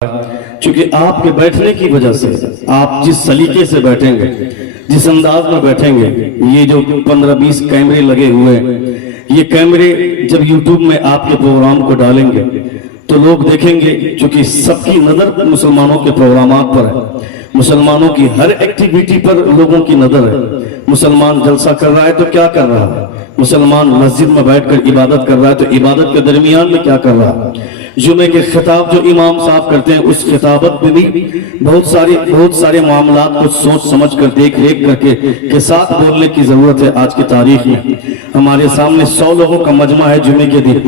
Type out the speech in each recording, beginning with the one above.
क्योंकि आपके बैठने की वजह से आप जिस सलीके से बैठेंगे, जिस अंदाज में बैठेंगे, ये जो 15-20 कैमरे लगे हुए हैं, ये कैमरे जब यूट्यूब में आपके प्रोग्राम को डालेंगे तो लोग देखेंगे। क्योंकि सबकी नजर मुसलमानों के प्रोग्रामात पर है, मुसलमानों की हर एक्टिविटी पर लोगों की नजर है। मुसलमान जलसा कर रहा है तो क्या कर रहा है, मुसलमान मस्जिद में बैठकर इबादत कर रहा है तो इबादत के दरमियान में क्या कर रहा है। जुमे के खिताब जो इमाम साहब करते हैं, उस खिताबत में भी बहुत सारे मामलात को सोच समझ कर देख रेख करके के साथ बोलने की जरूरत है। आज की तारीख में हमारे सामने 100 लोगों का मजमा है जुमे के दिन,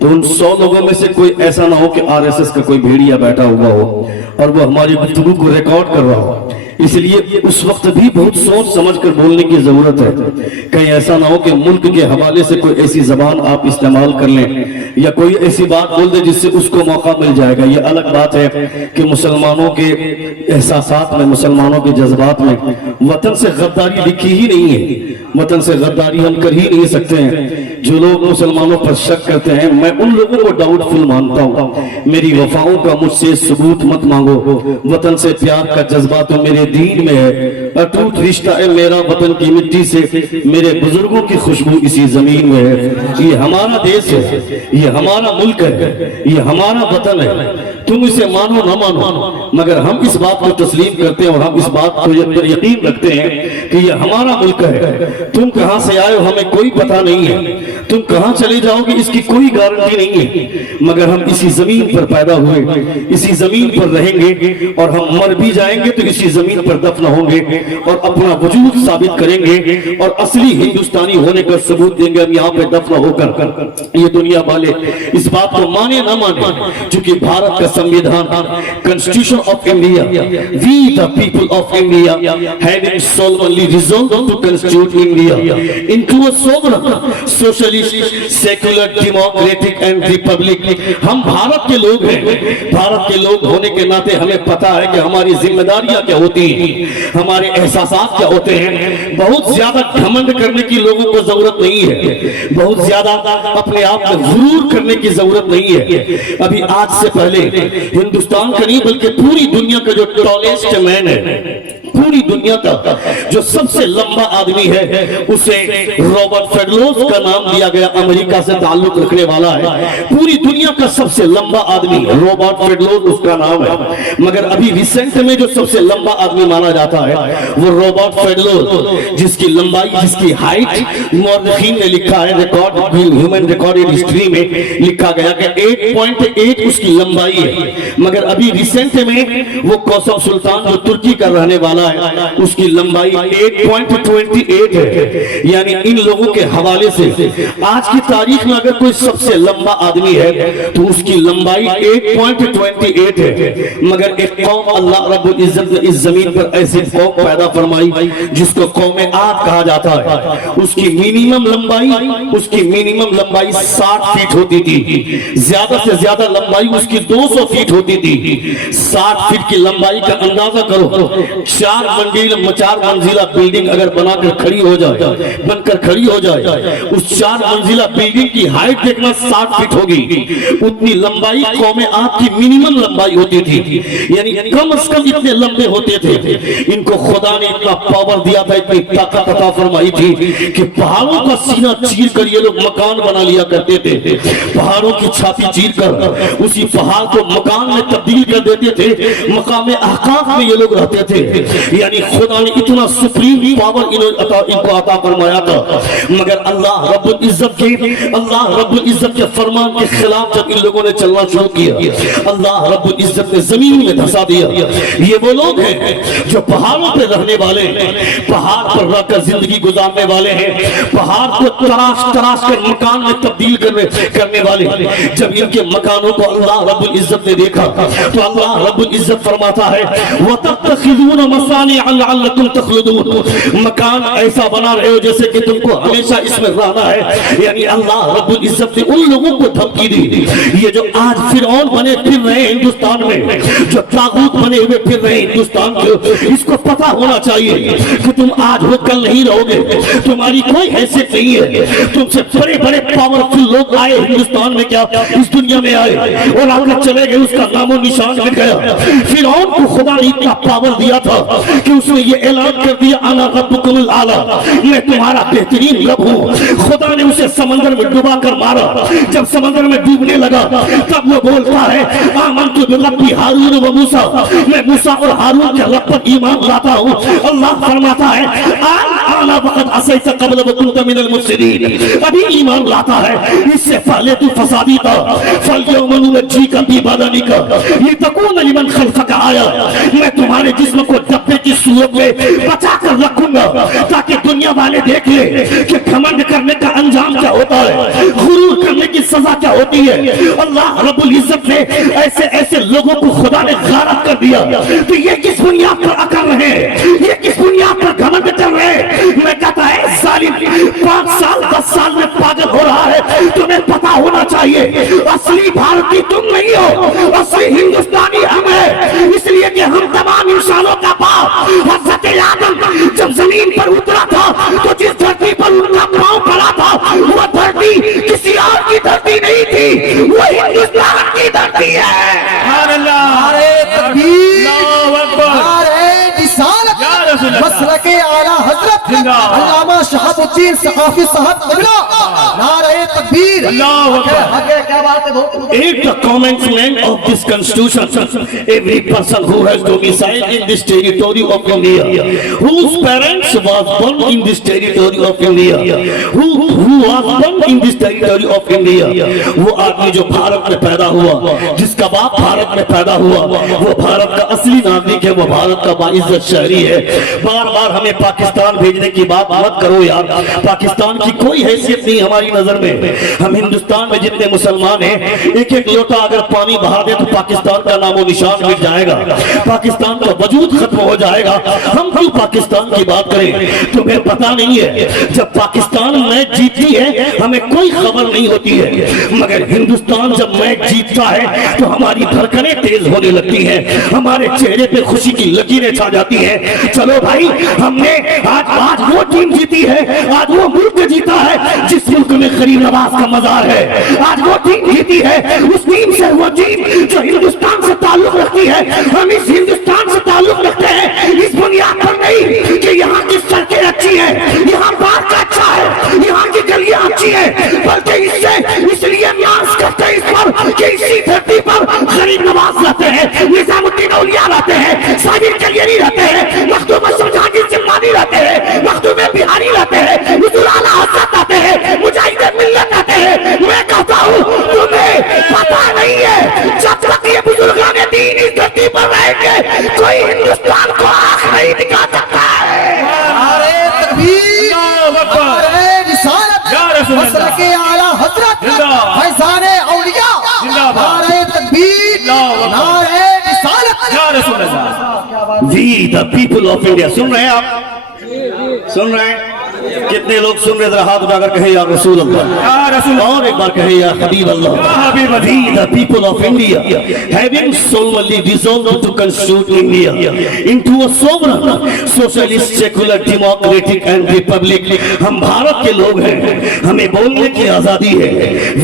तो उन 100 लोगों में से कोई ऐसा ना हो कि आरएसएस का कोई भेड़िया बैठा हुआ हो और वो हमारी गुफ्तगू को रिकॉर्ड कर रहा हो। इसलिए उस वक्त भी बहुत सोच समझ कर बोलने की जरूरत है। कहीं ऐसा ना हो कि मुल्क के हवाले से कोई ऐसी जबान आप इस्तेमाल कर लें या कोई ऐसी बात बोल दे जिससे उसको मौका मिल जाएगा। ये अलग बात है कि मुसलमानों के एहसासात में, मुसलमानों के जज्बात में वतन से गद्दारी लिखी ही नहीं है। वतन से गद्दारी हम कर ही नहीं सकते हैं। जो लोग मुसलमानों पर शक करते हैं, मैं उन लोगों को डाउटफुल मानता हूँ। मेरी वफाओं का मुझसे सबूत मत मांगो। वतन से प्यार का जज्बा तो मेरे दीन में है। अटूट रिश्ता है मेरा वतन की मिट्टी से, मेरे बुजुर्गों की खुशबू इसी जमीन में है। ये हमारा देश है, ये हमारा मुल्क है, ये हमारा वतन है। तुम इसे मानो ना मानो, मगर हम इस बात को तस्लीम करते हैं और हम इस बात को यकीन रखते हैं कि ये हमारा मुल्क है। तुम कहां से आए हो हमें कोई पता नहीं है, तुम कहां चले जाओगे इसकी कोई गारंटी नहीं है, मगर हम इसी जमीन पर पैदा हुए, इसी जमीन पर रहेंगे और हम मर भी जाएंगे तो इसी जमीन पर दफन होंगे और अपना वजूद साबित करेंगे और असली हिंदुस्तानी होने का सबूत देंगे हम यहाँ पे दफन होकर। ये दुनिया वाले इस बात को माने ना माने, क्योंकि भारत का संविधान, constitution of India, we the people of India having solemnly resolved to constitute India into a sovereign, socialist, secular, democratic and republic। हम भारत के लोग हैं। भारत के लोग होने के नाते हमें पता है कि हमारी जिम्मेदारियां क्या होती हैं, हमारे एहसासात क्या होते हैं। बहुत ज्यादा घमंड करने की लोगों को जरूरत नहीं है, बहुत ज्यादा अपने आप में गुरूर करने की जरूरत नहीं है। अभी आज से पहले हिंदुस्तान का नहीं बल्कि पूरी दुनिया का जो टॉलेस्ट मैन है, पूरी दुनिया का जो सबसे लंबा आदमी है, उसे रॉबर्ट फेडलोस का नाम दिया गया। अमेरिका से ताल्लुक रखने वाला है। पूरी दुनिया का सबसे लंबा आदमी रॉबर्ट फेडलोस उसका नाम है। मगर अभी रिसेंट में जो सबसे लंबा आदमी माना जाता है वो रॉबर्ट फेडलोस, जिसकी लंबाई, जिसकी हाइट मौरखीन ने लिखा है, रिकॉर्ड ह्यूमन रिकॉर्डेड हिस्ट्री में लिखा गया कि 8.8 उसकी लंबाई है। मगर अभी रिसेंट में वो कौसम सुल्तान जो तुर्की का रहने वाला है, उसकी लंबाई 8.28 है। यानी इन लोगों के हवाले से आज की तारीख में अगर कोई सबसे लंबा आदमी है तो उसकी लंबाई 8.28 है। मगर एक कौम, अल्लाह रब्बुल इज्जत ने इस जमीन पर ऐसी कौम पैदा फरमाई जिसको कौम आद कहा जाता है। उसकी मिनिमम लंबाई 60 फीट होती थी, ज्यादा से ज्यादा लंबाई उसकी 200 फीट होती थी। 60 फीट की लंबाई का अंदाजा करो। 4 मंजिला बिल्डिंग अगर बनाकर खड़ी हो जाए, बनकर खड़ी हो जाए, उस 4 मंजिला बिल्डिंग की हाइट देखना 60 फीट होगी। उतनी लंबाई कौम आद की मिनिमम लंबाई होती थी, यानी कम से कम इतने लंबे होते थे। इनको खुदा ने इतना पावर दिया था, इतनी ताकत अता फरमाई थी कि पहाड़ों का सीना चीर कर ये लोग मकान बना लिया करते थे। पहाड़ों की छाती चीर कर उसी पहाड़ को मकान में तब्दील कर देते थे। मकाम अहकाफ में ये लोग रहते थे। यानी खुदा ने इतना सुप्रीम पावर इनको अता फरमाया था। मगर अल्लाह रब्बुल इज्जत के फरमान के खिलाफ जब इन लोगों ने चलना शुरू किया, अल्लाह रब्बुल इज्जत ने जमीन में धंसा दिया। ये वो लोग हैं जो पहाड़ों पे रहने वाले हैं, पहाड़ पर रहकर जिंदगी गुजारने वाले हैं, पहाड़ को तराश कर मकान में तब्दील करने वाले। जब इनके मकानों को अल्लाह रब्बुल इज्जत ने देखा तो अल्लाह रब्बुल इज्जत फरमाता है, वतत्तखिज़ून लअल्लकुम तखलुदून, मकान ऐसा बना रहे हो जैसे कि तुमको हमेशा इसमें रहना है। यानी अल्लाह रब्बुल इज्जत ने उन लोगों को धमकी दी, ये जो आज फिरौन बने फिर रहे हिंदुस्तान में, जो तागूत बने हुए फिर रहे हिंदुस्तान के, इसको पता होना चाहिए कि तुम आज हो कल नहीं रहोगे, तुम्हारी कोई हैसियत नहीं है। तुमसे बड़े बड़े पावरफुल लोग आए हिंदुस्तान में, क्या इस दुनिया में आए और आकर चले गए, उसका नामो निशान मिट गया। फिरौन को खुदा ने इतना पावर दिया था कि उसने ये ऐलान कर दिया, अना रब्बुकुमुल आला, मैं तुम्हारा बेहतरीन रब हूँ। खुदा ने उसे समंदर में डुबा कर मारा। जब समंदर में डूबने लगा तब वो बोलता है, आमनतु बिरब्बी हारून व मूसा, मैं मूसा और हारून के रब पर ईमान लाता हूँ। अल्लाह फरमाता है, आना वक़द असैत क़ब्ल व कुन्त मिनल मुफ़सिदीन, अभी ईमान लाता है, इससे पहले तू फसादी था। फल्यौम नुनज्जीका बिबदनिका लितकून लिमन खल्फका आया, मैं तुम्हारे जिस्म को डब्बे की सूरत में बचा कर रखूंगा ताकि दुनिया वाले देख ले कि घमंड करने का अंजाम क्या होता है, गुरूर करने की सजा क्या होती है। अल्लाह रब्बुल इज्जत ने ऐसे ऐसे लोगों को खुदा ने गारत कर दिया। तो ये किस बुनियाद पर अकड़ रहे हैं, ये किस बुनियाद पर घमंड कर रहे हैं। मैं कहता है जालिम 5 साल 10 साल में पागल हो रहा है। तुम्हें पता होना चाहिए असली भारतीय तुम नहीं हो, असली हिंदुस्तानी हम है। इसलिए कि हम तमाम इंसानों का बाप हज़रत आदम जब जमीन पर उतरा था तो जिस धरती पर उनका पांव पड़ा था वो धरती किसी और की धरती नहीं थी, वो हिंदुस्तान की धरती है। नारे तकबीर, नारे रिसालत, मसलके आला हजरत अल्लामा शहाबुद्दीन सकाफी साहब, नारे तकबीर। क्या बात है। If the commencement of this constitution, every person who has domicile in this territory of India, whose parents was born in this territory of India, who was born in this territory of India, वो आदमी जो भारत में पैदा हुआ, जिसका बाप भारत में पैदा हुआ, वो भारत का असली नागरिक है, वो भारत का बाइज्जत शहरी है। बार बार हमें पाकिस्तान भेजने की बात मत करो यार, पाकिस्तान की कोई हैसियत नहीं हमारी नजर में। हम हिंदुस्तान में जितने मुसलमान हैं, एक एक लोटा अगर पानी बहा दे तो पाकिस्तान का नामो निशान मिट जाएगा, पाकिस्तान का वजूद खत्म हो जाएगा। हम क्यों पाकिस्तान की बात करें। तुम्हें पता नहीं है जब पाकिस्तान मैच जीतती है हमें कोई खबर नहीं होती है, मगर हिंदुस्तान जब मैच जीतता है तो हमारी धड़कनें तेज होने लगती हैं, हमारे चेहरे पे खुशी की लकीरें छा जाती हैं। चलो भाई, हमने आज वो टीम जीती है, आज वो मुल्क जीता है जिस मुल्क में गरीब नवाज का मजार है। आज वो टीम जीती है, उस टीम से वो टीम जो हिंदुस्तान से ताल्लुक रखती है। हम इस हिंदुस्तान से ताल्लुक रखते हैं इस बुनियाद पर नहीं कि यहाँ की सड़कें अच्छी हैं, यहाँ पार्क अच्छा है, यहाँ की गलियां अच्छी हैं, बल्कि इसलिए नाज करते हैं इस पर कि इसी धरती पर गरीब नवाज रहते हैं, निजामुद्दीन औलिया रहते हैं, साबिर कलियरी रहते हैं, मखदूम जहांगीर जिम्मानी रहते हैं, मखदूम बिहारी रहते हैं, हुजूर आला हज़रत आते हैं, मुजाहिद मिल्लत आते हैं। मैं कहता हूँ तुम्हें पता नहीं है, जब तक ये बुजुर्गान दीन इस धरती पर रहेंगे कोई हिंदुस्तान को आँख नहीं दिखा सकता है। नारे तकबीर, नारे रिसालत, मसलके आला हजरत फैज़ाने औलिया, नारे तकबीर, नारे रिसालत। We the people of India, सुन रहे हैं आप, सुन रहे हैं? कितने लोग सुन रहे, हाथ उठाकर कहे या रसूल अल्लाह, और एक बार कहे या हबीब अल्लाह। We the people of India, having solemnly resolved to constitute India into a sovereign, socialist, secular, democratic and republic, हम भारत के लोग हैं, हमें बोलने की आजादी है।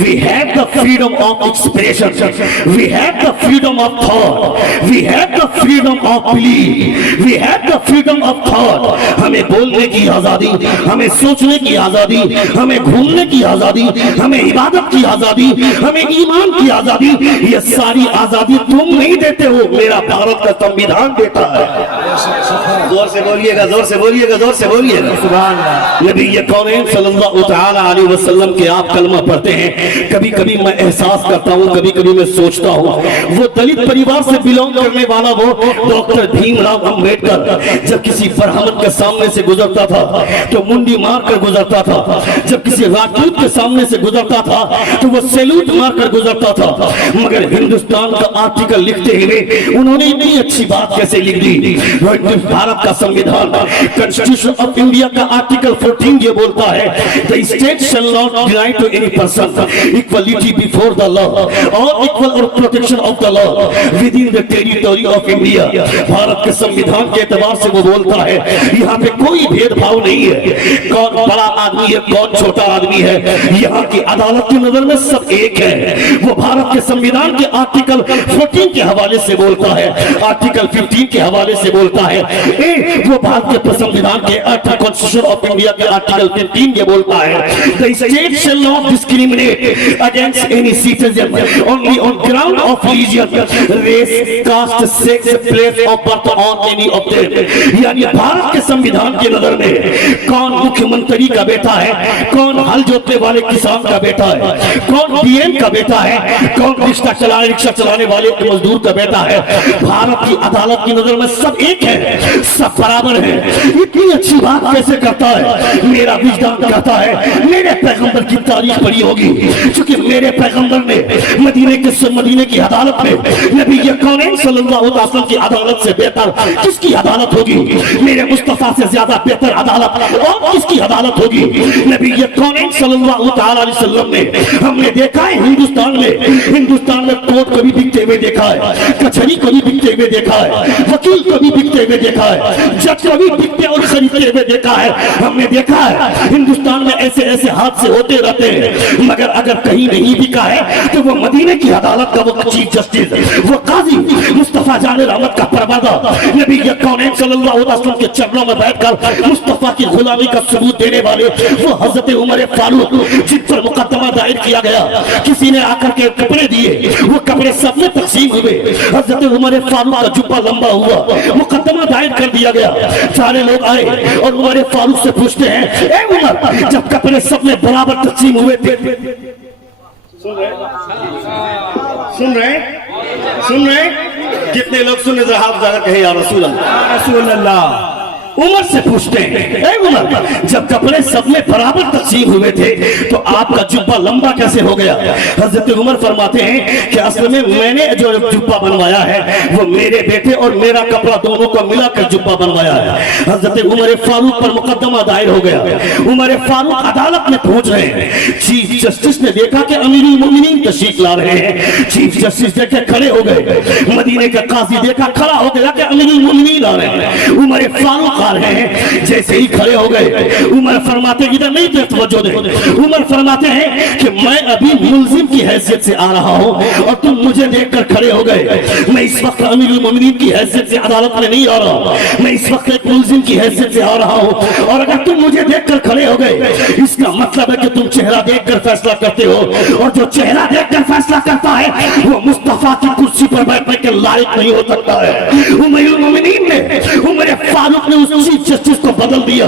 We have the freedom of expression, we have the freedom of thought, we have the freedom of belief, we have the freedom of thought, हमें बोलने की आजादी, हमें सोचने की आजादी, हमें घूमने की आजादी, हमें इबादत की आजादी, हमें ईमान की आजादी। ये सारी आजादी तुम नहीं देते हो, मेरा भारत का संविधान देता है। जोर से बोलिएगा, जोर से बोलिएगा, जोर से बोलिएगा। सुभान अल्लाह। नबी कौन सल्लल्लाहु तआला अलैहि वसल्लम के आप कलमा पढ़ते हैं, कभी कभी मैं एहसास करता हूँ, कभी कभी मैं सोचता हूँ, वो दलित परिवार से बिलोंग करने वाला वो डॉक्टर भीमराव अंबेडकर जब किसी ब्राह्मण के सामने से गुजरता था तो मुंडी मार कर गुजरता था, जब किसी राजपूत के सामने से गुजरता था तो वो सैल्यूट मार कर गुजरता था। मगर हिंदुस्तान का आर्टिकल लिखते हुए उन्होंने इतनी अच्छी बात कैसे लिख दी। भारत का संविधान कॉन्स्टिट्यूशन ऑफ इंडिया का आर्टिकल 14 ये बोलता है the state shall not deny to any person equality before the law और इक्वल और protection of the law within the territory of India. Bharat के संविधान के एतबार से वो बोलता है यहाँ पे कोई भेदभाव नहीं है, कौन बड़ा आदमी है कौन छोटा आदमी है, यहाँ की अदालत की नजर में सब एक है। वो भारत के संविधान के आर्टिकल 14 के हवाले से बोलता है, आर्टिकल 15 के हवाले से बोलता है। वो भारत के संविधान के कॉन्स्टिट्यूशन ऑफ इंडिया के आर्टिकल 15 ये बोलता है the state shall not discriminate against any citizen only on ground of religion race caste sex place of birth on any of them. यानी भारत के संविधान की नजर में कौन मुख्यमंत्री का बेटा है, कौन हल जोतने वाले किसान का बेटा है, कौन डीएम का बेटा है, कौन रिक्शा चलाने वाले मजदूर का बेटा है, भारत की अदालत की नजर में सब एक है, सब बराबर है। इतनी अच्छी बात कैसे करता है? मेरा विजदान कहता है मेरे पैगंबर की तारीख पढ़ी होगी, क्योंकि मेरे पैगंबर ने मदीने की अदालत में नबी कौनैन सल्लल्लाहु अलैहि वसल्लम की अदालत से बेहतर किसकी अदालत होगी? मेरे मुस्तफा से ज्यादा बेहतर अदालत और किसकी अदालत होगी? नबी कौनैन सल्लल्लाहु अलैहि वसल्लम ने हमने देखा है हिंदुस्तान में कोर्ट को भी बिकते हुए देखा है, कचहरी को भी बिकते हुए देखा है, वकील को भी बिकते हुए देखा है, जज को भी बिकते और खरीदते हुए देखा है। हमने देखा है हिंदुस्तान में ऐसे ऐसे हादसे होते रहते हैं, मगर अगर कहीं नहीं बिका है तो वो मदीने की अदालत का वो चीफ जस्टिस, वो काजी मुस्तफा जाने रहमत का परवादा नबी कौनैन सल्लल्लाहु अलैहि वसल्लम के चरणों में बैठकर मुस्तफा की गुलामी का सबूत देने वाले वो हजरत उमर फारूक जिन पर मुकदमा दायर किया गया, किसी ने आकर के कपड़े दिए, वो कपड़े सब में तकसीम हुए, हजरत उमर फारूक का जुब्बा लंबा हुआ, मुकदमा दायर कर दिया गया। सारे लोग आए और उमर फारूक से पूछते हैं ए उमर, जब कपड़े सब में बराबर तकसीम हुए थे, सुन रहे कितने लोग सुन रहे? हाथ जाकर कहे या रसूल अल्लाह। उमर से पूछते हैं ए उमर, जब कपड़े सब में बराबर तकसीम हुए थे तो आपका जुब्बा लंबा कैसे हो गया? हजरत उमर फरमाते हैं कि असल में मैंने जो जुब्बा बनवाया है वो मेरे बेटे और मेरा कपड़ा दोनों को मिलाकर जुब्बा बनवाया है। हजरत उमर फारूक पर मुकदमा दायर हो गया। उमर फारूक अदालत में पहुंच रहे हैं, चीफ जस्टिस ने देखा कि अमीरुल मोमिनीन तशरीफ ला रहे हैं, चीफ जस्टिस देखे खड़े हो गए, मदीने का काजी देखा खड़ा हो गया कि अमीरुल मोमिनीन आ रहे हैं, उमर फारूक आ रहे हैं। जैसे ही खड़े हो गए उमर फरमाते इधर नहीं थे तवज्जो दे, उमर फरमाते हैं कि मैं अभी मुल्जिम की हैसियत से आ रहा हूं और तुम मुझे देखकर खड़े हो गए। मैं इस वक्त अमीरुल मोमिनीन की हैसियत से अदालत में नहीं आ रहा, मैं इस वक्त एक मुल्जिम की हैसियत से आ रहा हूं, और अगर तुम मुझे देखकर खड़े हो गए इसका मतलब है कि तुम चेहरा देखकर फैसला करते हो, और जो चेहरा देखकर फैसला करता है वो मुस्तफा की कुर्सी पर बैठने के लायक नहीं हो सकता है। अमीरुल मोमिनीन ने उमर फारूक ने उस चीफ जस्टिस को बदल दिया,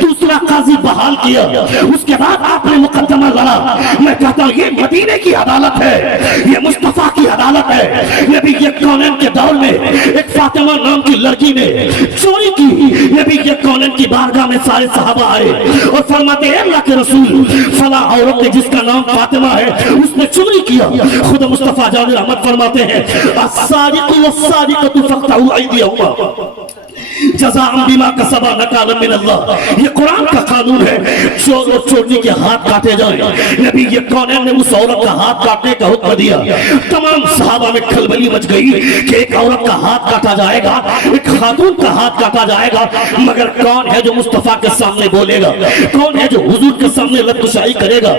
दूसरा काजी बहाल किया, उसके बाद आपने मुकदमा लड़ा। मैं कहता हूं ये मदीने की अदालत है, ये मुस्तफा की अदालत है। नबी कौनैन के दौर में एक फातिमा नाम की लड़की ने चोरी की, नबी कौनैन की बारगाह में सारे सहाबा आए और फरमाते हैं अल्लाह के रसूल फला औरत जिसका नाम फातिमा है उसने चोरी किया। खुद मुस्तफा जान रहमत फरमाते हैं अस्सारिकु वस्सारिकतु फक्तहू अयदियहुमा जज़ाअन बिमा कसबा नकालन मिन अल्लाह। ये कुरान का कानून है, चोर और चोरनी के हाथ काटे जाए। नबी कौनैन ने उस औरत का हाथ काटने का हुक्म दिया। तमाम सहाबा में खलबली मच गई कि एक औरत का हाथ काटा जाएगा, एक खातून का हाथ काटा जाएगा, मगर कौन है जो मुस्तफा के सामने बोलेगा, कौन है जो हुजूर के सामने लबकुशाई करेगा?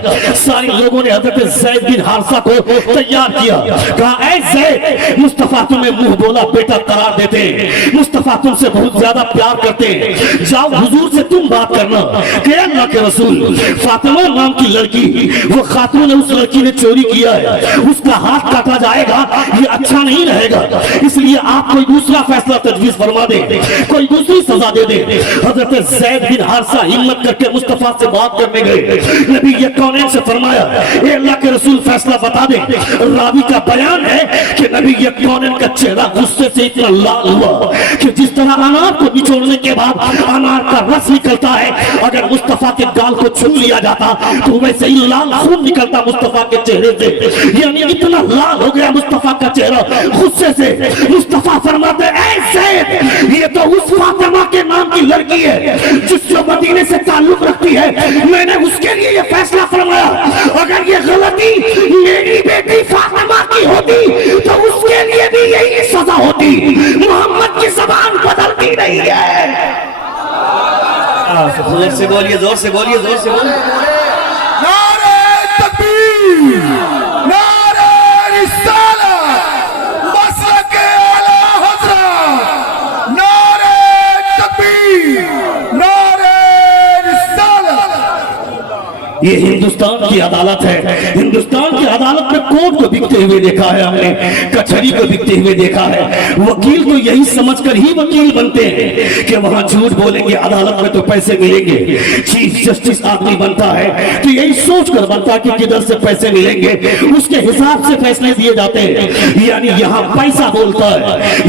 सारे लोगों ने हजरत ज़ैद बिन हारिसा को तैयार किया, कहा ऐ ज़ैद मुस्तफा तुम्हें मुंह बोला बेटा करार देते हैं, मुस्तफा तुमसे बहुत ज्यादा प्यार करते हैं, जाओ हुजूर से तुम बात करना। कि अल्लाह के रसूल फातिमा नाम की लड़की, वो खातून है, उस लड़की ने चोरी किया है, उसका हाथ काटा जाएगा, ये अच्छा नहीं रहेगा, इसलिए आप कोई दूसरा फैसला तजवीज फरमा दे, कोई दूसरी सजा दे दे। हजरत ज़ैद बिन हारिसा हिम्मत करके मुस्तफा से बात करने गए। नबी कौनैन से फरमाया ए अल्लाह के रसूल फैसला बता दे। रावी का बयान है कि नबी कौनैन का चेहरा गुस्से से इतना लाल हुआ कि जिस तरह अनार को निचोड़ने के बाद अनार का रस निकलता है, अगर मुस्तफा के गाल को छू लिया जाता तो वैसे ही लाल खून निकलता मुस्तफा के चेहरे से। यानी इतना लाल हो गया मुस्तफा का चेहरा गुस्से से। मुस्तफा फरमाते ऐ ज़ैद ये तो उस फातिमा के है, मैंने उसके लिए ये फैसला फरमाया, अगर ये गलती मेरी बेटी फातिमा की होती तो उसके लिए भी यही सजा होती। मोहम्मद की जबान बदलती नहीं है। जोर से बोलिए, जोर से बोलिए, जोर से बोलिए। नारे तकबीर, नारे रिसालत, मसलके आला हज़रत, नारे तकबीर, नारे रिसालत। ये हिंदुस्तान की अदालत है। हिंदुस्तान की अदालत में कोर्ट को बिकते हुए देखा है हमने, कचहरी को बिकते हुए देखा है। वकील तो यही समझकर ही वकील बनते हैं कि वहां झूठ बोलेंगे अदालत में तो पैसे मिलेंगे। चीफ जस्टिस आदमी बनता है तो यही सोचकर बनता कि किधर से पैसे मिलेंगे, उसके हिसाब से फैसले दिए जाते हैं। यानी यहाँ पैसा बोलता है,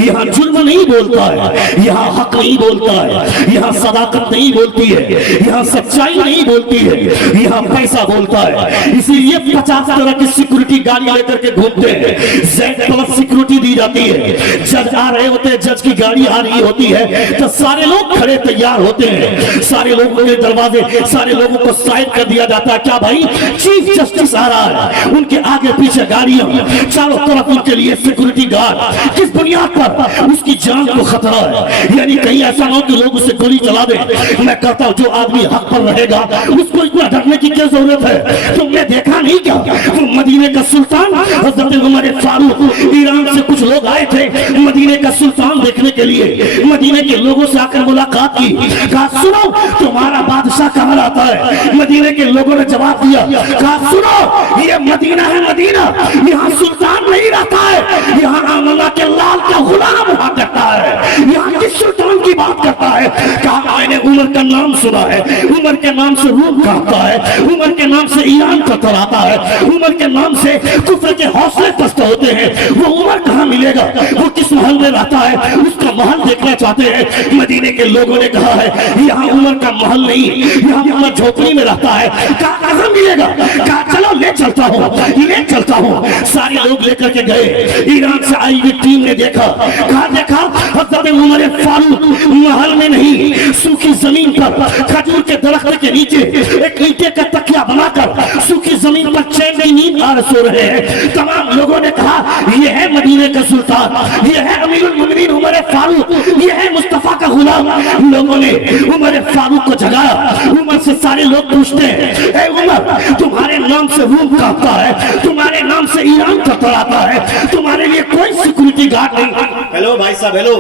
यहाँ जुर्म नहीं बोलता है, यहाँ हक नहीं बोलता है, यहाँ सदाकत नहीं बोलती है, यहाँ सच्चाई नहीं बोलती है, यहाँ पैसा बोलता है। इसीलिए 50 तरह की सिक्योरिटी गाड़ी लेकर के घूमते हैं, जेड प्लस सिक्योरिटी दी जाती है। जज आ रहे होते हैं, जज की गाड़ी आ रही होती है तो सारे लोग खड़े तैयार होते हैं, सारे लोगों के दरवाजे, सारे लोगों को साइड कर दिया जाता है। क्या भाई, चीफ जस्टिस आ रहा है, उनके आगे पीछे गाड़ियां, चारों तरफ उनके लिए सिक्योरिटी गार्ड। किस बुनियाद पर? उसकी जान को खतरा है, यानी कहीं ऐसा हो कि लोग उसे गोली चला दे। मैं कहता हूं जो आदमी हक पर रहेगा उसको इतना डरने की क्या जरूरत है? तुमने देखा नहीं क्या, वो मदीने का सुल्तान हजरत उमर फारूक, ईरान से कुछ लोग आए थे मदीने का सुल्तान देखने के लिए। मदीने के लोगों से आकर मुलाकात की, कहा सुनो तुम्हारा बादशाह कहाँ रहता है? मदीने के लोगों ने जवाब दिया, कहा सुनो ये मदीना है, मदीना, यहाँ सुल्तान नहीं रहता है, यहाँ आमना के लाल का गुलाम हुआ करता है। यहाँ किस सुल्तान की बात करता है? कहा मैंने उमर का नाम सुना है, उमर के नाम से रूम कहता है, उमर के नाम से ईरान कतराता है, उमर के नाम से कुफर के हौसले पस्त होते हैं। वो उमर कहाँ मिलेगा? वो किस महल में रहता है? उसका महल देखना चाहते हैं। मदीने के लोगों ने कहा है यहाँ उमर का महल नहीं, यहाँ उमर झोपड़ी में रहता है। कहाँ मिलेगा? कहा चलो ले चलता हूँ, ले चलता हूँ। सारे लोग लेकर के गए। ईरान से आई हुई टीम ने देखा, कहा देखा हज़रत उमर फारूक महल में नहीं, सूखी जमीन पर खजूर के दरख्त के नीचे एक ईंटे का तकिया बनाकर सूखी जमीन पर चैन की नींद आ सो रहे हैं। तमाम लोगों ने कहा यह है मदीने का सुल्तान, यह है अमीरुल मोमिनीन उमर फारूक, यह है मुस्तफा का गुलाम। लोगों ने उमर फारूक को जगाया। उमर से सारे लोग पूछते हैं, ए उमर तुम्हारे नाम से रूम कांपता है, तुम्हारे नाम से ईरान कतराता है, तुम्हारे लिए कोई सिक्योरिटी गार्ड नहीं? हेलो भाई साहब, हेलो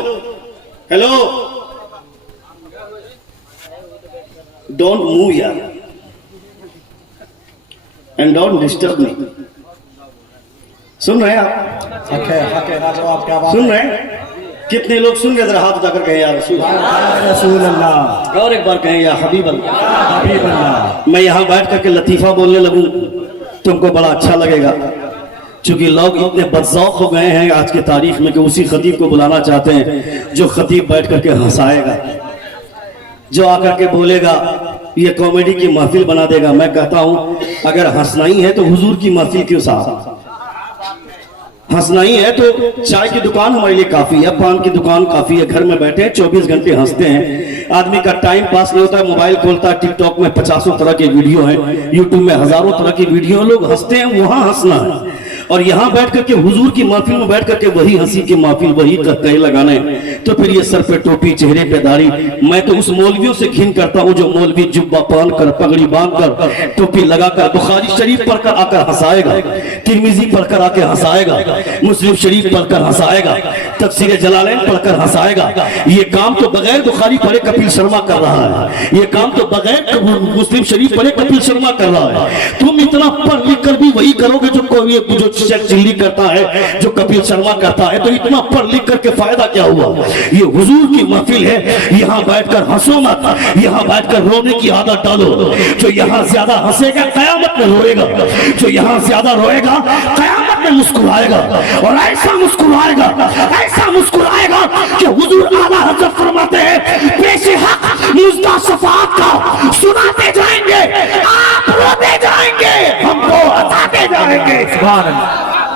हेलो, डोंट मूव यार, एंड डोंट डिस्टर्ब मी। सुन रहे हैं आप? सुन रहे हैं? कितने लोग सुन रहे? जरा हाथ उठाकर कहें यार रसूल अल्लाह, और एक बार कहें या हबीब अल्लाह, हबीब अल्लाह। मैं यहाँ बैठ करके लतीफा बोलने लगूं तुमको बड़ा अच्छा लगेगा, क्योंकि लोग इतने बदज़ौक़ हो गए हैं आज के तारीख में कि उसी खतीब को बुलाना चाहते हैं जो खतीब बैठ करके हंसाएगा, जो आकर के बोलेगा, ये कॉमेडी की महफिल बना देगा। मैं कहता हूं अगर हंसना ही है तो हुजूर की महफिल क्यों साहब? हंसना ही है तो चाय की दुकान हमारे लिए काफी है, पान की दुकान काफी है, घर में बैठे हैं 24 घंटे हंसते हैं। आदमी का टाइम पास नहीं होता है, मोबाइल खोलता है, टिकटॉक में 50 तरह के वीडियो हैं, यूट्यूब में हजारों तरह की वीडियो, लोग हंसते हैं, वहां हंसना है। और यहाँ बैठ करके हुजूर की महफिल में बैठ करके वही हंसी की महफिल, वही कहे लगाने, तो फिर ये सर पे टोपी, चेहरे पे दाढ़ी। मैं तो उस मौलवियों से घिन करता हूँ जो मौलवी जुब्बा पहन कर, पगड़ी बांध कर, टोपी लगाकर बुखारी शरीफ पढ़कर आकर हंसाएगा, तिरमिजी पढ़कर आके हंसाएगा, मुस्लिम शरीफ पढ़कर हंसाएगा, तफसीर जलालैन पढ़कर हंसाएगा। ये काम तो बगैर बुखारी पढ़े कपिल शर्मा कर रहा है, ये काम तो बगैर मुस्लिम शरीफ पढ़े कपिल शर्मा कर रहा है। तुम इतना पढ़ लिख कर भी वही करोगे जो चिल्ली करता है, जो कपिल शर्मा करता है, तो इतना पढ़ लिख करके फायदा क्या हुआ? ये हुजूर की महफिल है, यहाँ बैठकर हंसो मत, यहाँ बैठकर रोने की आदत डालो। जो यहाँ ज्यादा हंसेगा कयामत में रोएगा, जो यहाँ ज्यादा रोएगा कयामत में मुस्कुराएगा, और ऐसा मुस्कुराएगा, ऐसा मुस्कुराएगा कि हुजूर आला हज़रत फरमाते हैं पेशे हक मुज़्दा शफ़ाअत का सुनाते जाएंगे, आप रोते जाएंगे, हमको हंसाते जाएंगे।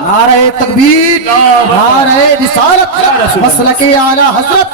नारे तकबीर, नारे रिसालत मसलके आला हजरत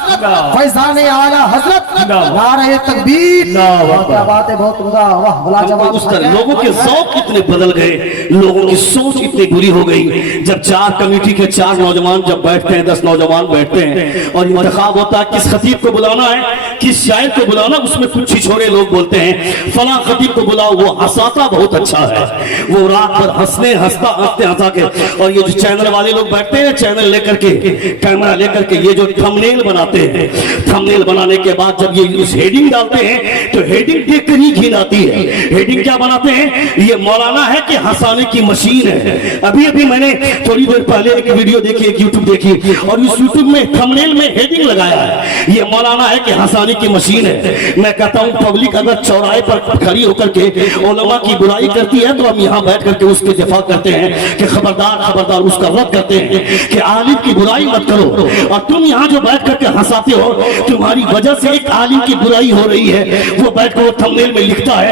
फैजान आला हजरत नारे तकबीर। क्या बात है, बहुत उम्दा, वाह भला जवाब। उस तरह लोगों के शौक कितने बदल गए, लोगों की सोच इतनी बुरी हो गई। जब 4 कमेटी के 4 नौजवान जब बैठते हैं, 10 नौजवान बैठते हैं और इंतखाब होता है किस खतीब को बुलाना है, किस शायर को बुलाना, उसमें कुछ छिछोरे लोग बोलते हैं फला खतीब को बुलाओ, वो हंसाता बहुत अच्छा है, वो रात भर हंसते हंसा के। और ये जो चैनल वाले लोग बैठते हैं, चैनल लेकर के, कैमरा लेकर के, ये जो थंबनेल बनाते हैं, थंबनेल बनाने के बाद जब ये उस हेडिंग डालते हैं तो हेडिंग देखकर ही घिन आती है। हेडिंग क्या बनाते हैं, ये मौलाना है कि हंसाने की मशीन है। अभी अभी मैंने थोड़ी देर पहले एक वीडियो देखी, एक यूट्यूब देखी, और इस यूट्यूब में थंबनेल में हेडिंग लगाया है ये मौलाना है कि हंसाने की मशीन है। मैं कहता हूं पब्लिक अगर चौराहे पर खड़ी होकर के उलमा की बुराई करती है तो हम यहाँ बैठ करके उसके दिफा करते हैं कि खबरदार खबरदार, उसका रद्द करते हैं कि आलिम की बुराई मत करो। और तुम यहाँ जो बैठ करके हंसाते हो, तुम्हारी वजह से एक आलिम की बुराई हो रही है, वो बैठ कर थंबनेल में लिखता है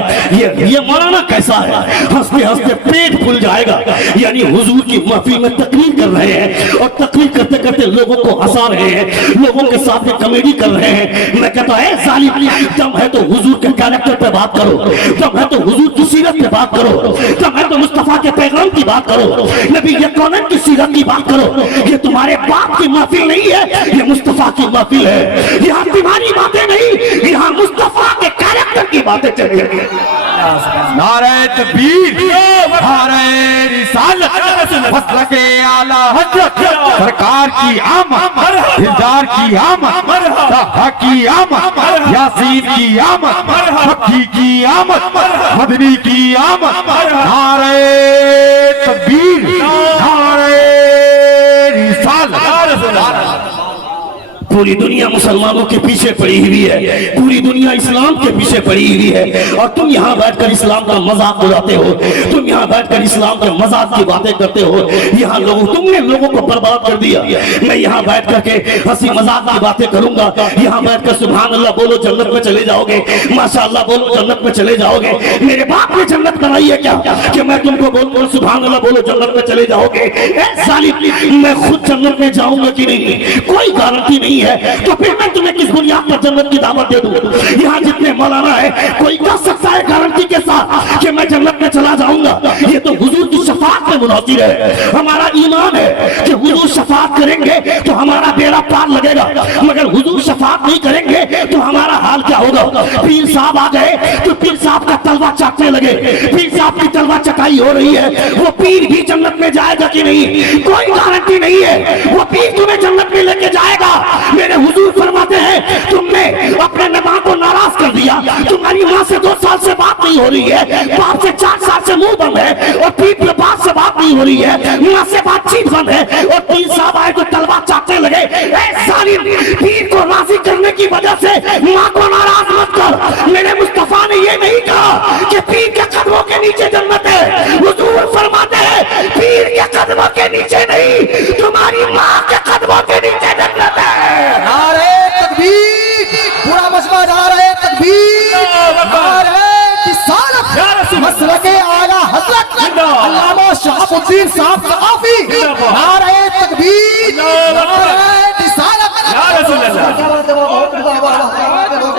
ये मौलाना कैसा है, हंसते हंसते पेट फूल जाएगा। यानी हुजूर की महफिल में तकरीर कर रहे हैं और तकरीर करते करते लोगों को हंसा रहे हैं, लोगों के साथ में कॉमेडी कर रहे हैं। मैं कहता है जालिम, दम है तो हुजूर के कैरेक्टर पे बात करो, दम है तो हुजूर की सीरत पे बात करो, दम है तो मुस्तफा के पैगाम की बात करो, नबी यकौनैन की सीरत की बात करो। ये तुम्हारे बाप की महफिल नहीं है, ये मुस्तफा की महफिल है। यहाँ तुम्हारी बातें नहीं, यहाँ मुस्तफा के कैरेक्टर की बातें चलेंगी। नारे तकबीर, नारे रिसालत मसलके आला हजरत सरकार की आमद, दिलदार की आमद, ताहा की आमद, यासीन की आमद, मक्की की आमद, मदनी की आमद। नारे तकबीर, नारे रिसालत। पूरी दुनिया मुसलमानों के पीछे पड़ी हुई है, पूरी दुनिया इस्लाम के पीछे पड़ी हुई है, और तुम यहाँ बैठकर इस्लाम का मजाक उड़ाते हो, तुम यहाँ बैठकर इस्लाम का मजाक की बातें करते हो। यहाँ तुमने लोगों को बर्बाद कर दिया। मैं यहाँ बैठ करके हंसी मजाक की बातें करूंगा, यहाँ बैठकर सुभान अल्लाह बोलो जन्नत में चले जाओगे, माशाअल्लाह बोलो जन्नत में चले जाओगे। मेरे बाप ने जन्नत बनाई है क्या कि मैं तुमको बोल सुभान अल्लाह बोलो जन्नत में चले जाओगे? मैं खुद जन्नत में जाऊंगा कि नहीं, कोई गारंटी नहीं है। तो फिर मैं तुम्हें किस बुनियाद पर जन्नत की दावत दे दूं? यहाँ जितने मौलाना है, कोई कह सकता है गारंटी के साथ कि मैं जन्नत में चला जाऊंगा? ये तो हुजूर की शफाअत में मुनासिर है। हमारा ईमान है कि हुजूर शफाअत करेंगे तो हमारा बेड़ा पार लगेगा, मगर हुजूर शफाअत नहीं करेंगे तो हमारा हाल क्या होगा? पीर साहब आ गए तो पीर साहब का तलवा चाटने लगे, पीर साहब की तलवा चटाई हो रही है, वो पीर भी जन्नत में जाएगा कि नहीं? कोई गारंटी नहीं है। वो पीर तुम्हें जन्नत में लेके जाएगा। मेरे हुजूर फरमाते हैं तुमने अपने मां को नाराज कर दिया, तुम्हारी मां से 2 साल से बात नहीं हो रही है, बाप से 4 साल से मुंह बंद है, और पीर बाप से बात नहीं हो रही है, मां से बातचीत बंद है, और पीर साहब आए तो तलवा चाटने लगे। पीर को राजी करने की वजह से मां को नाराज मत कर। मेरे मुस्तफा ने ये नहीं कहा कि पीर के कदमों के नीचे जन्नत है। हुजूर फरमाते हैं पीर के कदमों के नीचे नहीं, तुम्हारी मां के कदमों के नीचे जन्नत है। नारे तकबीर, पूरा मजमा नारे तकबीर, नारे रिसालत मसलके आला हजरत अल्लामा शहाबुद्दीन साहब सकाफी। नारे तकबीर, नारे रिसालत।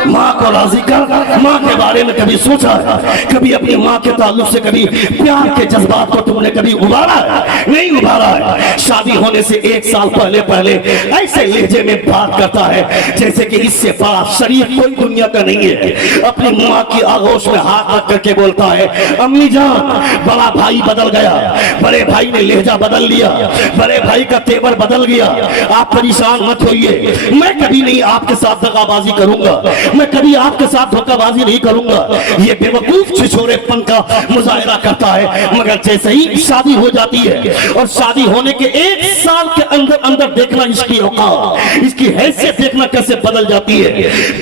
माँ को राजी कर। माँ के बारे में कभी सोचा है? कभी अपनी माँ के ताल्लुक से कभी प्यार के जज्बात को तुमने कभी उभारा है? नहीं उभारा है। शादी होने से 1 साल पहले ऐसे लहजे में बात करता है जैसे कि इससे बड़ा शरीफ कोई दुनिया का नहीं है। अपनी माँ की आगोश में हाथ रख करके बोलता है अम्मी जान, बड़ा भाई बदल गया, बड़े भाई ने लहजा बदल लिया, बड़े भाई का तेवर बदल गया, आप परेशान मत होइए, मैं कभी नहीं आपके साथ दगाबाजी करूंगा, मैं कभी आपके साथ धोखाबाजी नहीं करूंगा। ये बेवकूफ छिछोरेपन का मुजाहिरा करता है, मगर जैसे ही शादी हो जाती है और शादी होने के 1 साल के अंदर अंदर देखना इसकी औकात, इसकी हैसियत देखना कैसे बदल जाती है।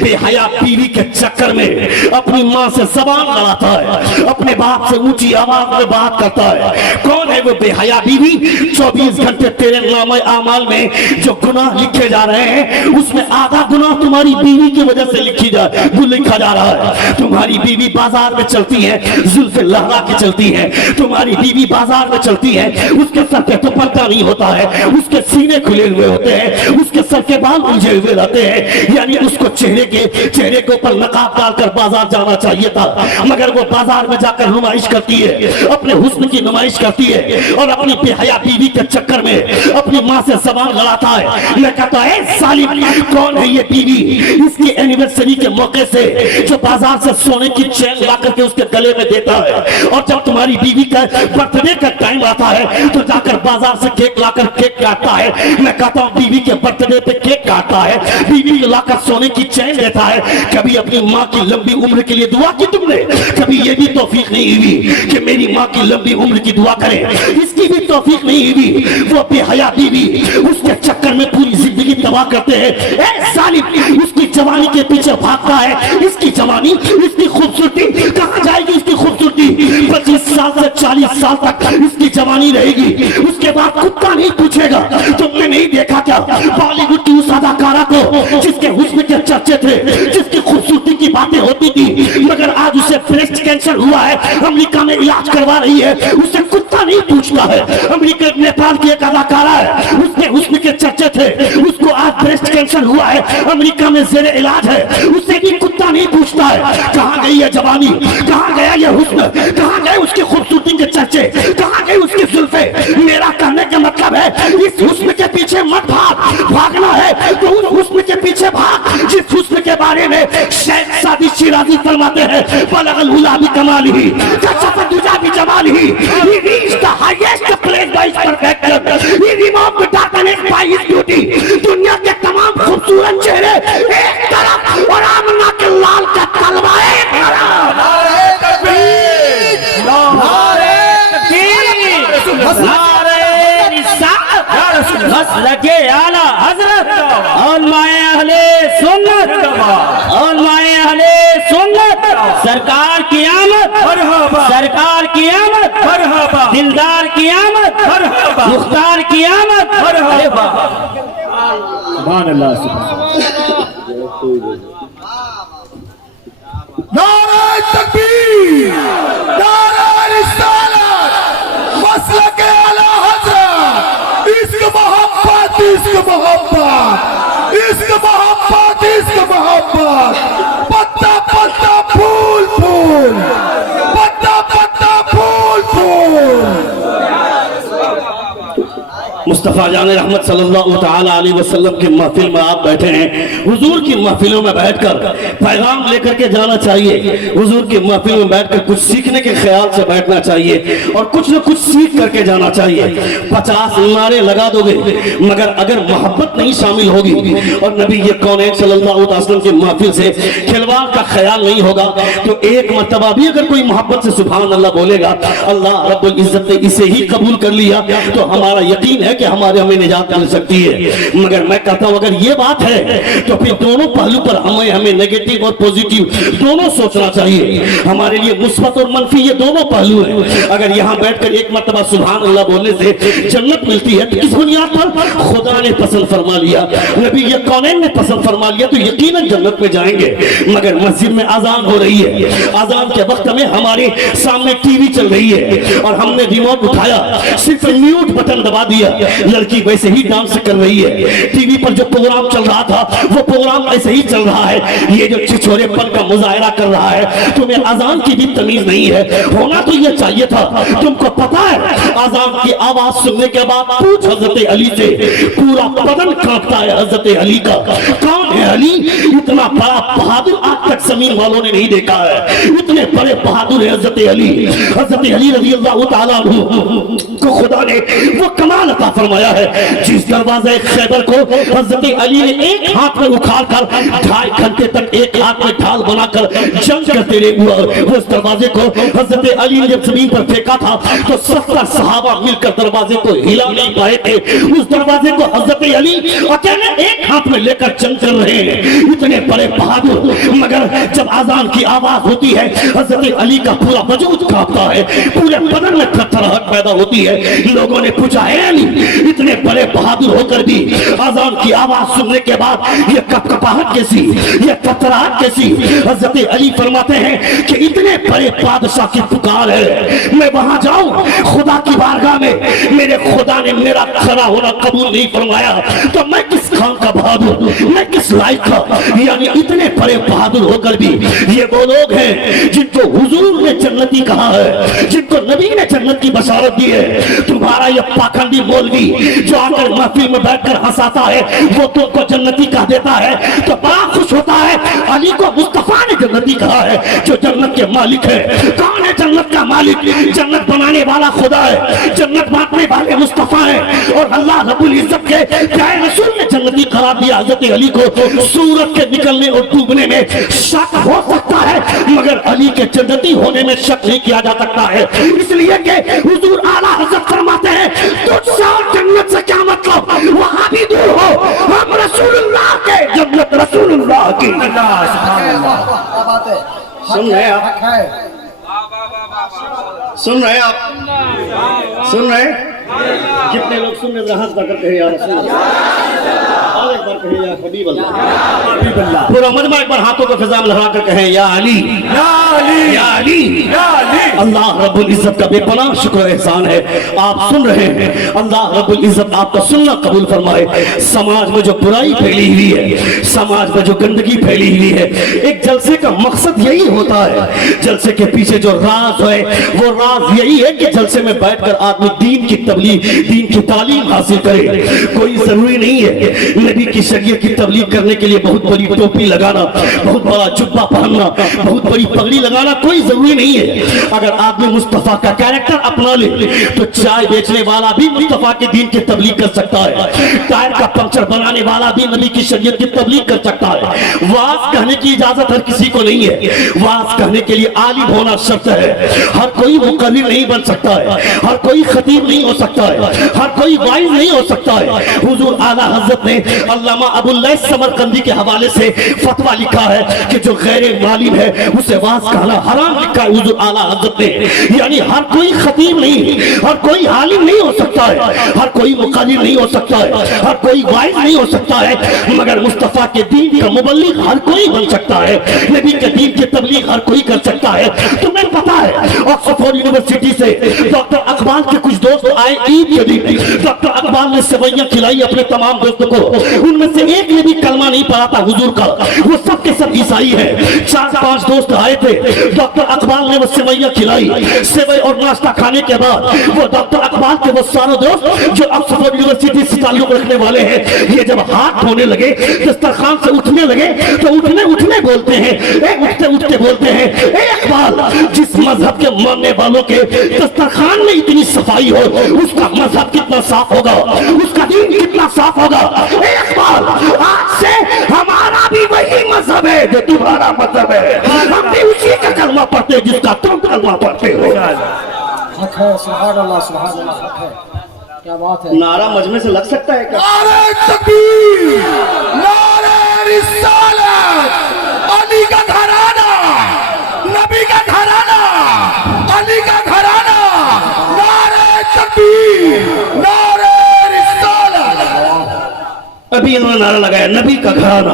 बेहया बीवी के चक्कर में अपनी माँ से जबान लड़ाता है, अपने बाप से ऊंची आवाज में बात करता है। कौन है वो बेहया बीवी? 24 घंटे तेरे नामे आमाल में जो गुनाह लिखे जा रहे हैं उसमें आधा गुनाह तुम्हारी बीवी की वजह से लिखा जा रहा है। तुम्हारी बीवी बाजार में चलती है, जुल्फे लहरा के चलती है। तुम्हारी बीवी बाजार में चलती है, उसके सर पे दुपट्टा नहीं होता है, उसके सीने खुले हुए होते हैं, उसके सर के बाल उलझे हुए रहते हैं। यानी उसको चेहरे के ऊपर नकाब डालकर बाजार जाना चाहिए था, मगर वो बाजार में जाकर नुमाइश करती है, अपने हुस्न की नुमाइश करती है और अपनी बेहया बीवी के चक्कर में अपनी माँ से जबान लड़ाता है। मैं कहता है सालिम, कौन है ये बीवी इसकी एनिवर्सरी के मौके से जो बाजार से सोने की चैन ला करके उसके गले में देता है, और जब तुम्हारी बीवी का बर्थडे का टाइम आता है तो जाकर बाजार से केक लाकर केक काटता है। मैं कहता हूँ बीवी के बर्थडे पे केक काटता है, बीवी को लाकर सोने की चैन देता है। कभी अपनी माँ की लंबी उम्र के लिए दुआ की तुमने? कभी ये भी तौफीक नहीं हुई कि मेरी माँ की लंबी उम्र की दुआ करे? इसकी भी तौफीक नहीं हुई। वो बेहया बीवी उसके चक्कर में पूरी जिंदगी तबाह करते हैं। ए सालिम, उसकी जवानी के पीछे भागता है। इसकी जवानी, इसकी खूबसूरती कहाँ जाएगी? इसकी खूबसूरती 25 साल से 40 साल तक इसकी जवानी रहेगी। उसके बाद कुत्ता नहीं पूछेगा तुमने नहीं देखा क्या बॉलीवुड की उस अदाकारा को जिसके हुस्न के चर्चे थे, जिसकी खूबसूरती की बातें होती थी, मगर आज उसे ब्रेस्ट कैंसर हुआ है, अमेरिका में इलाज करवा रही है, उसे कुत्ता नहीं पूछता है। अमेरिका नेपाल की एक अदाकारा है, उसके हुस्न के चर्चे थे, उसको आज ब्रेस्ट कैंसर हुआ है, अमेरिका में जेरे इलाज है, उसे भी कुत्ता नहीं पूछता है। कहाँ गई है जवानी? कहाँ गया ये हुस्न? कहाँ गए उसकी खूबसूरती के चर्चे? कहाँ गई उसकी जुल्फे? मेरा कहने का मतलब है इस हुस्न के पीछे मत भाग। भागना है तो उस हुस्न के पीछे भाग जिस हुस्न के बारे में शेख सादी शिराजी फरमाते हैं, बलगल हुला भी कमाल ही, कशफ दुजा भी जमाल ही, he reached the highest place by his perfection, he removed the darkness by his beauty। दुनिया के तमाम खूबसूरत चेहरे एक तरफ और आमना के लाल का तलवा एक तरफ। नारे तकबीर, नारे तकबीर, नारे रिसालत, मसलके आला हजरत और माए अहले सुन्नत और माए अहले सुन्नत। सरकार की आमद, सरकार की आमद, दिलदार की आमद, मुख्तार की आमद। सुभान अल्लाह, नारे तकबीर, नारे रिसालत, मसलके आला हजरत। इश्क मोहब्बत, इश्क मोहब्बत, इश्क मोहब्बत, इश्क मोहब्बत। पत्ता पत्ता फूल फूल, पत्ता पत्ता फूल फूल। मुस्तफ़ा जान रहमत सल्लल्लाहु ताला अलैहि वसल्लम की महफिल में आप बैठे हैं। हुजूर की महफिलों में बैठकर पैगाम लेकर के जाना चाहिए। हुजूर की महफिल में बैठकर कुछ सीखने के ख्याल से बैठना चाहिए और कुछ न कुछ सीख करके जाना चाहिए। 50 नारे लगा दोगे मगर अगर मोहब्बत नहीं शामिल होगी और नबी ये कौनैन सल्लल्लाहु अलैहि वसल्लम की महफिल से खिलवाड़ का ख्याल नहीं होगा तो एक मर्तबा भी अगर कोई मोहब्बत से सुभान अल्लाह बोलेगा, अल्लाह रब्बुल इज्जत ने इसे ही कबूल कर लिया तो हमारा यकीन है कि हमारे हमें निजात मिल सकती है। मगर मैं कहता हूं अगर ये बात है तो फिर दोनों पहलू पर हमें नेगेटिव और पॉजिटिव दोनों सोचना चाहिए। हमारे लिए मुस्बत और मनफी ये दोनों पहलू हैं। अगर यहाँ बैठकर एक मर्तबा सुभान अल्लाह बोलने से जन्नत मिलती है तो इस बुनियाद पर खुदा ने पसंद फरमा लिया, नबी ये कौनैन ने पसंद फरमा लिया तो यकीनन जन्नत में जाएंगे। मगर मस्जिद में अजान हो रही है, अजान के वक्त में हमारे सामने टीवी चल रही है और हमने रिमोट उठाया, सिर्फ म्यूट बटन दबा दिया, लड़की वैसे ही डांस कर रही है। टीवी पर जो प्रोग्राम चल रहा था वो प्रोग्राम ऐसे ही चल रहा है। ये जो छिछोरेपन का मुजाहरा कर रहा है, तुम्हें अजान की भी तमीज नहीं है। होना तो ये चाहिए था, तुमको पता है अजान की आवाज सुनने के बाद पूछ हजरत अली से, पूरा बदन कांपता है हजरत अली का। कौन है अली? इतना बड़ा बहादुर आज तक जमीन वालों ने नहीं देखा है। इतने बड़े बहादुर है हजरत अली। हजरत अली रज़ी अल्लाह तआला अन्हु को खुदा ने वो कमाल अता फरमाया है, जिस दरवाजे खैबर को हजरत अली ने एक हाथ में उखाड़कर 2.5 घंटे तक एक हाथ में ढाल बनाकर जंग करते रहे, उस दरवाजे को हजरत अली ने जब जमीन पर फेंका था तो 70 सहाबा मिलकर दरवाजे को हिला नहीं पाए थे। उस दरवाजे को हजरत अली अकेले एक हाथ में लेकर जंग कर रहे हैं, इतने बड़े बहादुर, मगर जब आजान की आवाज होती है हजरत अली का पूरा वजूद कांपता है, पूरे बदन में थरथराहट पैदा होती है। लोगों ने पूछा, है अली, इतने बड़े बहादुर होकर भी आजान की आवाज सुनने के बाद ये कपकपाहट कैसी, ये थरथराहट कैसी? हजरत अली फरमाते हैं कि इतने बड़े बादशाह की पुकार है, मैं वहां जाऊं खुदा की बारगाह में, मेरे खुदा ने मेरा खड़ा होना कबूल नहीं फरमाया तो मैं किस खान का बहादुर, मैं किस लायक का? यानी इतने बड़े बहादुर होकर भी ये वो लोग हैं जिनको हुजूर ने जन्नती कहा है, जिनको नबी ने जन्नत की बशारत दी है। तुम्हारा ये पाखंडी मौलवी जो आकर महफिल में बैठकर हंसाता है वो तुमको जन्नती कह देता है तो बड़ा खुश होता है। अली को मुस्तफा ने जन्नती कहा है, जो जन्नत के मालिक है। कौन है जन्नत का मालिक? जन्नत बनाने वाला खुदा है, जन्नत बांटने वाले मुस्तफा है। और अल्लाह रब्बुल इज्जत के प्यारे रसूल ने जन्नती करार दिया हजरत अली को। सूरज के निकलने और डूबने में शक हो सकता है, मगर अली के जन्नती होने में शक नहीं किया जा सकता है, इसलिए कि हुजूर आला हजरत फरमाते हैं, तुझसे और जन्नत से क्या मतलब, वहां भी दूर हो, हम रसूलुल्लाह के, जन्नत रसूलुल्लाह की। क्या बात है? सुन रहे हैं आप? हक है। सुन रहे हैं आप? सुन रहे हैं? कितने लोग सुन रहे? हाथ पकड़ के यार रसूल अल्लाह, और एक बार कहे या हबीब अल्लाह। पूरा मजमा एक बार हाथों को फिजा में लगा कर कहे या अली, या अली, या अली, या अली। अल्लाह रब्बुल इज्जत का बेपनाह शुक्र एहसान है, आप सुन रहे हैं। अल्लाह रब्बुल इज्जत आपका सुनना कबूल फरमाए। समाज में जो बुराई फैली हुई है, समाज में जो गंदगी फैली हुई है, एक जलसे का मकसद यही होता है। जलसे के पीछे जो राज है वो राज यही है कि जलसे में बैठकर आदमी दीन की तबलीग, दीन की तालीम हासिल करे। कोई जरूरी नहीं है नबी की शरीयत की तबलीग करने के लिए बहुत बड़ी टोपी लगाना, बहुत बड़ा जुब्बा पहनना, बहुत बड़ी पगड़ी लगाना, कोई जरूरी नहीं है। अगर आदमी मुस्तफा का कैरेक्टर अपना ले तो चाय बेचने वाला भी मुस्तफा के दीन की तबलीग कर सकता है, टायर का पंक्चर बनाने वाला भी नबी की शरीयत की तबलीग कर सकता है। वाज कहने की इजाजत हर किसी को नहीं है, वाज कहने के लिए आलिम होना शर्त है। हर कोई मुकर्रिर नहीं बन सकता है, हर कोई खतीब नहीं हो सकता है, हर कोई वाइज नहीं हो सकता है। हुजूर आला हजरत ने अल्लामा अबुल लैस समरकंदी के हवाले से फतवा लिखा है कि जो गैर मालिम है उसे वाज कहना हराम लिखा है हुजूर आला हजरत ने। यानी हर कोई खतीब नहीं, हर कोई आलिम नहीं हो सकता है, हर कोई मुकर्रिर नहीं हो सकता है, हर कोई वाइज नहीं हो सकता है, मगर मुस्तफा के दीन का मुबल्लिग हर कोई बन सकता है। नबी के दीन की तबलीग हर कोई कर सकता है। तुम्हें पता है ऑक्सफोर्ड यूनिवर्सिटी से डॉक्टर अकबाल के कुछ दोस्त आए ईद के दिन, डॉक्टर अकबाल ने सेवैयां खिलाई अपने तमाम दोस्तों को। उनमें से एक ने भी कलमा नहीं पढ़ा था हुजूर का, वो सब के सब ईसाई है। 4-5 दोस्त आए थे, डॉक्टर अकबाल ने वो सेवैयां खिलाई। सेवई और नाश्ता खाने के बाद वो डॉक्टर अकबाल के वो सारे दोस्त जो ऑक्सफोर्ड यूनिवर्सिटी से ताल्लुक रखने वाले हैं, ये जब हाथ धोने लगे, दस्तरखान से उठने लगे तो उठने उठने बोलते हैं, उठते उठते बोलते हैं, ए इकबाल, जिस मजहब के मानने वालों के दस्तरखान में इतनी सफाई हो उसका मजहब कितना साफ होगा, उसका दीन कितना साफ होगा। ए इकबाल, आज से हमारा भी वही मजहब है जो तुम्हारा मजहब है, हम भी उसी का कलमा पढ़ते हैं जिसका तुम कलमा पढ़ते हो। हक है, सुभान अल्लाह, सुभान अल्लाह, हक है। क्या बात है? नारा मजमे से लग सकता है क्या? नारे तकबीर, नारे रिसालत, अली का घराना, नबी का घराना, अली का घराना, नारे तकबीर, नारे रिसालत। अभी इन्होंने नारा लगाया नबी का घराना,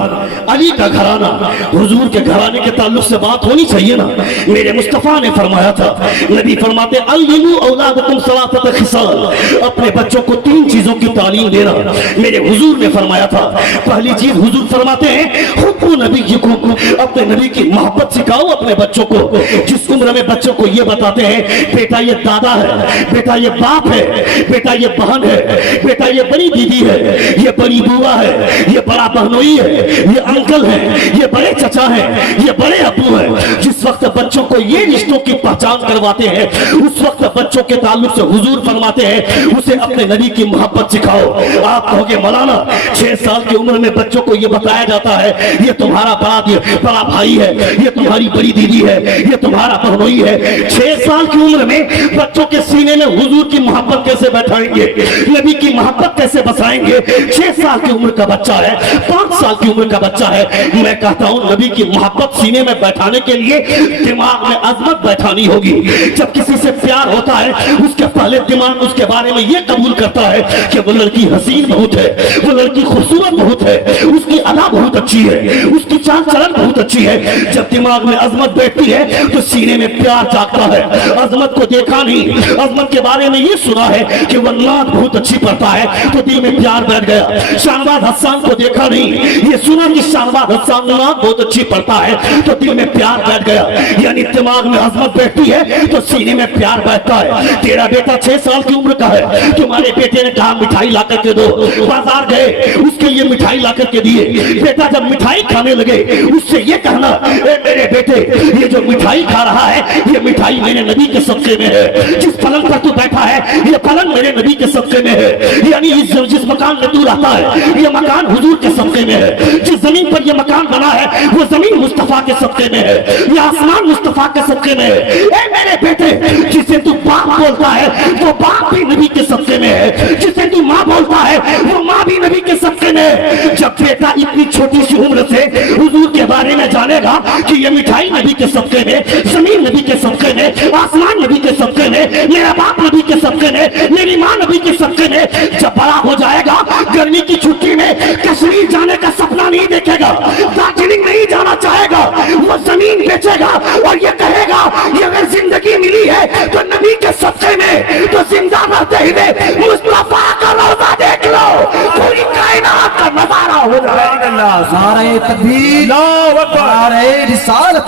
अली का घराना। हुजूर के घराने के ताल्लुक से बात होनी चाहिए ना। मेरे मुस्तफा ने फरमाया था, नबी फरमाते अल्लिमू औलादकुम सलासत खिसाल, अपने बच्चों को 3 चीजों की तालीम देना। मेरे हुजूर ने फरमाया था, पहली चीज हुजूर फरमाते हैं हुब्बु नबीयकुम, अपने नबी की मोहब्बत सिखाओ अपने बच्चों को। जिस उम्र में बच्चों को ये बताते हैं बेटा ये दादा है, बेटा ये बाप है, बेटा ये बहन है, बेटा ये बड़ी दीदी है, ये बड़ी बुआ है, ये बड़ा बहनोई है, ये अंकल है, ये बड़े चचा है, ये बड़े अब्बू है। जिस वक्त बच्चों को ये रिश्तों की पहचान करवाते हैं उस वक्त बच्चों के ताल्लुक से हुजूर फरमाते हैं उसे अपने नबी की मोहब्बत सिखाओ। आप कहोगे मौलाना 6 साल की उम्र में बच्चों को ये बताया जाता है ये तुम्हारा बड़ा भाई है, ये तुम्हारी बड़ी दीदी है, ये तुम्हारा बहनोई है। 6 साल की उम्र में बच्चों के सीने में हुजूर की मोहब्बत कैसे बैठाएंगे, नबी की मोहब्बत कैसे बसाएंगे? 6 साल की उम्र का बच्चा है, 5 साल की उम्र का बच्चा है, मैं कहता हूँ नबी की मोहब्बत सीने में बैठाने के लिए दिमाग में अजमत बैठानी होगी। जब किसी से प्यार होता है उसके पहले दिमाग उसके बारे में ये कबूल करता है कि वो लड़की हसीन बहुत है, वो लड़की खूबसूरत बहुत है, उसकी अदा बहुत अच्छी है, उसकी चाल चलन बहुत अच्छी है। जब दिमाग में अजमत बैठती है तो सीने में प्यार जागता है। अजमत को देखा नहीं, अजमत के बारे में ये सुना है कि वो नात बहुत अच्छी पढ़ता है तो दिल में प्यार बैठ गया। शाहनवाज हसन को देखा नहीं, ये सुना कि शाहनवाज हसन नात बहुत अच्छी पढ़ता है तो दिल में प्यार बैठ गया। यानी दिमाग में अजमत बैठती है तो सीने में प्यार बैठता है। तेरा बेटा 6 साल की उम्र का है, तुम्हारे बेटे ने कहा मिठाई ला करके दो, बाजार गए उसके लिए मिठाई ला करके दिए। बेटा जब मिठाई खाने लगे उससे ये कहना, मेरे बेटे ये जो मिठाई खा रहा है ये मिठाई मेरे नबी के सदके में है, जिस पलंग पर तू बैठा है ये पलंग मेरे नबी के सदके में है। यानी जिस मकान में तू रहता है ये मकान हुजूर के सदके में है, जिस जमीन पर ये मकान बना है वो जमीन मुस्तफा के सदके में है, ये आसमान मुस्तफा के सदके में है। ए मेरे बेटे जिसे तू बाप बोलता है वो बाप भी नबी के सदके में है, जिसे तू माँ बोलता है वो माँ भी नबी के सदके में है। जब बेटा इतनी छोटी सी उम्र से हुजूर के बारे में जानेगा कि ये मिठाई नबी के सदके में, जमीन नबी के सदके में, आसमान नबी के सदके में, मेरा बाप नबी के सदके में, मेरी माँ नबी के सदके में, जब बड़ा हो जाएगा गर्मी की छुट्टी में कश्मीर जाने का सपना नहीं देखेगा, दार्जिलिंग नहीं जाना चाहेगा, वो जमीन बेचेगा और ये कहेगा ये अगर जिंदगी मिली है तो नबी के सदके में, तो जिंदा रहते हुए मुस्तफा का रोजा देख लो, पूरी कायनात का नजारा हो जाएगा। नारे तकबीर, नारे रिसालत,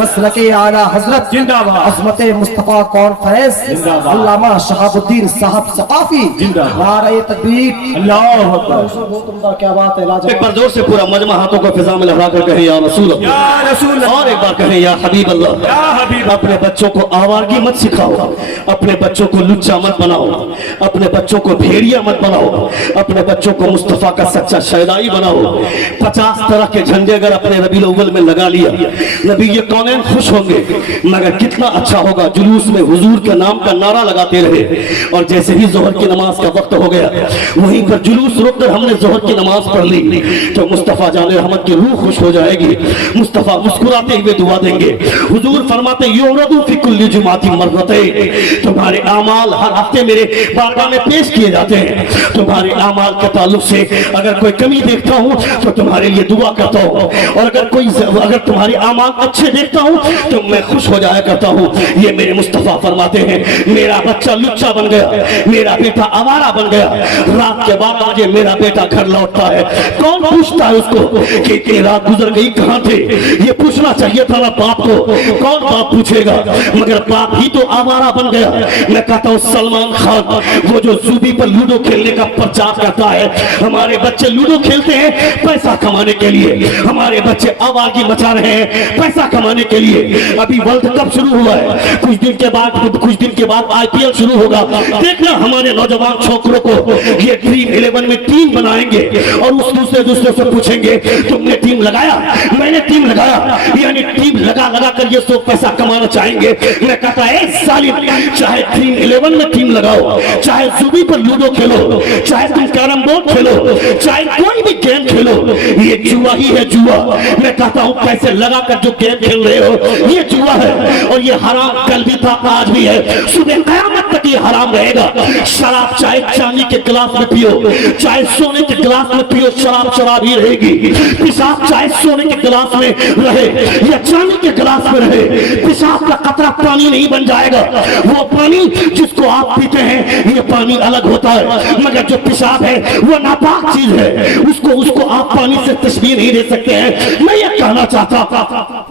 मसलके आला हजरत जिंदाबाद, अज़मत मुस्तफा कॉन्फ्रेंस, अल्लामा शहाबुद्दीन साहब सकाफी नारे तकबीर, अल्लाहू अकबर। बहुत उम्दा, क्या बात है, लाजवाब। एक बार जोर से पूरा मजमा हाथों को फिजा में लहरा कर कहें या रसूल अल्लाह, या रसूल अल्लाह, और एक बार कहें या हबीब अल्लाह। या हबीब। अपने बच्चों को आवारगी मत सिखाओ, अपने बच्चों को लुच्चा मत बनाओ, अपने बच्चों को भेड़िया मत बनाओ, अपने बच्चों को मुस्तफा का सच्चा शहदाई बनाओ। 50 तरह के झंडे अगर अपने रबीउल अव्वल में लगा लिया, नबी ये कौनैन खुश होंगे। मगर कितना अच्छा होगा जुलूस में हुजूर के नाम का नारा लगाते रहे, और जैसे ही जोहर की नमाज का वक्त हो गया वहीं पर जुलूस रोककर हमने जोहर की नमाज पढ़ ली तो मुस्तफा जाने रहमत की रूह खुश हो जाएगी। मुस्तफा मुस्कुराते हुए दुआ देंगे। हुजूर फरमाते युरदु फी कुल्ली जुमाती मर्रतैन, तुम्हारे आमाल हर हफ्ते मेरे बारगाह में पेश किए जाते हैं। तुम्हारे आमाल के ताल्लुक से अगर कोई कमी देखता हूँ तो तुम्हारे लिए दुआ करता हूँ, और अगर तुम्हारे आमाल अच्छे देखता हूँ तो मैं खुश हो जाया करता हूँ। ये मेरे मुस्तफा फरमाते हैं मेरा बच्चा लुच्चा बन गया, मेरा बेटा आवारा बन गया, रात के 12 बजे मेरा बेटा घर लौटता है, कौन पूछता है उसको कि इतनी रात गुजर गई कहाँ थे? ये पूछना चाहिए था ना बाप को, कौन बाप पूछेगा? मगर बाप ही तो आवारा बन गया। मैं कहता हूँ सलमान खान वो जो जूबी पर लूडो खेलने का प्रचार करता है, हमारे बच्चे लूडो खेलते हैं पैसा कमाने के लिए, हमारे बच्चे आवागी मचा रहे हैं पैसा कमाने के लिए। अभी वर्ल्ड कप शुरू हुआ है, कुछ दिन के बाद IPL शुरू होगा। देखना हमारे नौजवान छोकरों को ये ड्रीम 11 में टीम बनाएंगे और उस दूसरे से पूछेंगे तुमने टीम लगाया? मैंने टीम लगाया। यानी टीम लगा कर ये सब पैसा कमाना चाहेंगे। मैं कहता है सालिम, चाहे ड्रीम 11 में टीम लगाओ, चाहे जुबी पर लूडो खेलो, चाहे तुम कैरम बोर्ड खेलो, चाहे कोई भी गेम खेलो, ये जुआ ही है जुआ। मैं कहता हूँ पैसे लगा कर जो गेम खेल रहे हो ये जुआ है, और ये हराम कल भी था आज भी है, सुबह कयामत तक ये हराम रहेगा। शराब चाहे चांदी के गिलास में पियो, चाहे सोने के गिलास में पियो, शराब ही रहेगी। पेशाब चाहे सोने के गिलास में रहे या चांदी के गिलास में रहे, पेशाब का कतरा पानी नहीं बन जाएगा। वो पानी जिसको आप पीते हैं ये पानी अलग होता है, मगर जो पेशाब है वो नापाक चीज है, उसको आप पानी से तशबीह नहीं दे सकते हैं। मैं ये कहना चाहता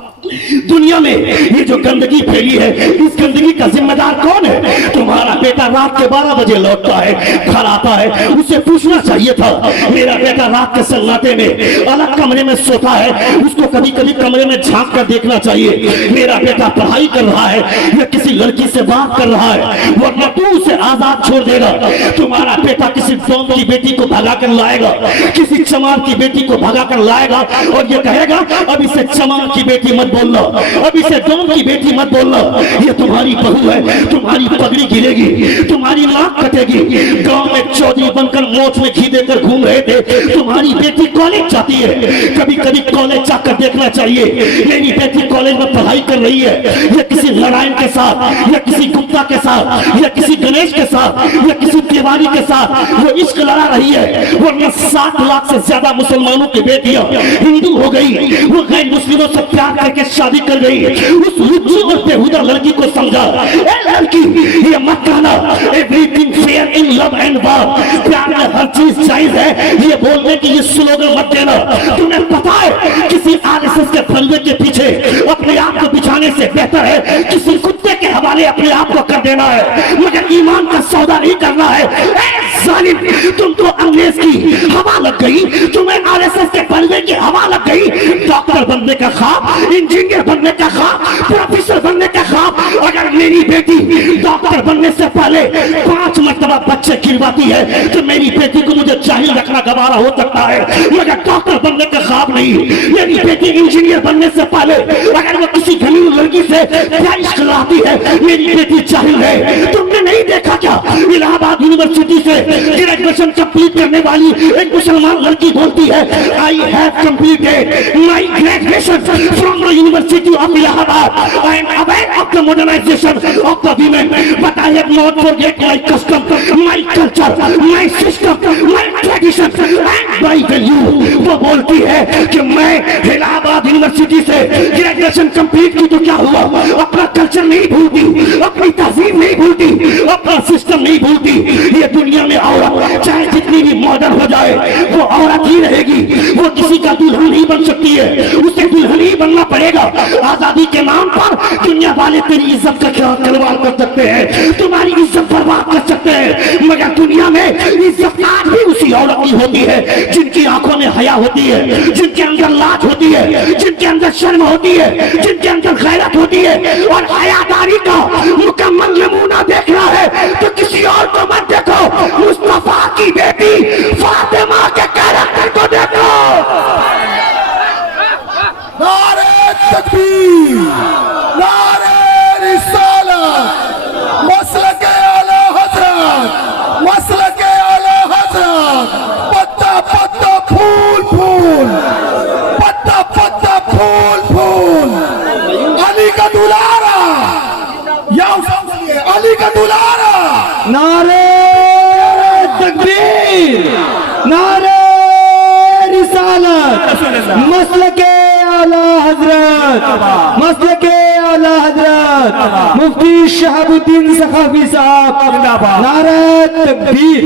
दुनिया में ये जो गंदगी फैली है इस गंदगी का जिम्मेदार कौन है? तुम्हारा बेटा रात के 12 बजे लौटता है, घर आता है, उसे पूछना चाहिए था। मेरा बेटा रात के सन्नाटे में अलग कमरे में सोता है, उसको कभी कभी कमरे में झांक कर देखना चाहिए। मेरा बेटा पढ़ाई कर रहा है या किसी लड़की से बात कर रहा है, वरना तू उसे आजाद छोड़ देगा। तुम्हारा बेटा किसी डॉन की बेटी को भगा कर लाएगा, किसी चमार की बेटी को भगा कर लाएगा और ये कहेगा अब इसे चमार की बेटी मत बोलना, अभी से डॉन की बेटी मत बोलना। ये तुम्हारी बहू है, तुम्हारी पगड़ी गिरेगी, तुम्हारी नाक कटेगी। गांव में चौधरी बनकर मोच में घी देकर घूम रहे थे, तुम्हारी बेटी कॉलेज जाती है। कभी कभी कॉलेज जाकर देखना चाहिए, मेरी बेटी कॉलेज में पढ़ाई कर रही है, या किसी नारायण के साथ, या किसी गुप्ता के साथ, या किसी गणेश के साथ, या किसी तिवारी के साथ वो इश्क लड़ा रही है। वरना 7 लाख से ज्यादा मुसलमानों की बेटियां हिंदू हो गई, वो गैर मुस्लिमों से प्यार करके शादी कर गई। उस लुच्ची और बेहुदा लड़की को समझा, ए लड़की ये मत कहना everything fair in love and वार, प्यार में हर चीज जायज है, ये बोलने की ये स्लोगन मत देना। तुम्हें पता है किसी आरएसएस के फलवे के पीछे अपने आप को बिछाने से बेहतर है किसी कुत्ते के हवाले अपने आप को कर देना है, मगर ईमान का सौदा नहीं करना है। ए जालिम, तुम तो अंग्रेज की हवा लग गई, तुम्हें आरएसएस के फलवे की हवा लग गई। डॉक्टर बनने का ख्वाब, इंजीनियर बनने का ख्वाब, प्रोफेसर बनने का ख्वाब। अगर मेरी बेटी डॉक्टर बनने से पहले 5 मरतबा बच्चे गिरवाती है तो मेरी बेटी को मुझे जाहिल रखना गवारा हो सकता है, मगर डॉक्टर बनने का ख्वाब नहीं। मेरी बेटी इंजीनियर बनने से पहले अगर वो किसी गरीब लड़की से प्यार कराती है, मेरी बेटी जाहिल है। तुमने नहीं देखा क्या, इलाहाबाद यूनिवर्सिटी से ग्रेजुएशन कंप्लीट करने वाली एक मुसलमान लड़की बोलती है, I have completed my graduation from the university of Allahabad, I am aware of the modernisation of the women, but I have not forget my custom, my culture, my system, my tradition and my value. वो बोलती है कि मैं Allahabad university से graduation complete की तो क्या हुआ, अपना कल्चर नहीं भूलती, अपनी तहजीब नहीं भूलती, अपना सिस्टम नहीं भूलती। ये दुनिया में औरत चाहे जितनी भी मॉडर्न हो जाए वो औरत ही रहेगी, वो किसी का दुल्हन नहीं बन सकती है, उसे दुल्हन ही बनना पड़ेगा। आजादी के नाम पर दुनिया वाले तेरी इज्जत का खिलवाड़ कर सकते हैं, तुम्हारी इज्जत बर्बाद कर सकते हैं, मगर दुनिया में इज्जत आज भी उसी औरत की होती है जिनकी आंखों में हया होती है, जिनके अंदर लाज होती है, जिनके अंदर शर्म होती है, जिनके अंदर गैरत होती है। और हयादारी का मुकम्मल नमूना देखना है तो किसी और को मत देखो, मुस्तफा की बेटी फातिमा के कैरेक्टर को देखो। नारे तकबीर, नारे रिसालत, मसलके आला हजरत, मसलके आला हजरत, पत्ता पत्ता फूल फूल, पत्ता पत्ता फूल फूल, अली का दुलारा, अली का दुलारा। नारे तकबीर, नारे रिसालत, मसलके आला हजरत, मसलके आला हजरत मुफ्ती शहाबुद्दीन सखाफी साहब, नारे तकबीर।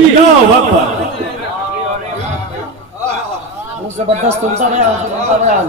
जबरदस्त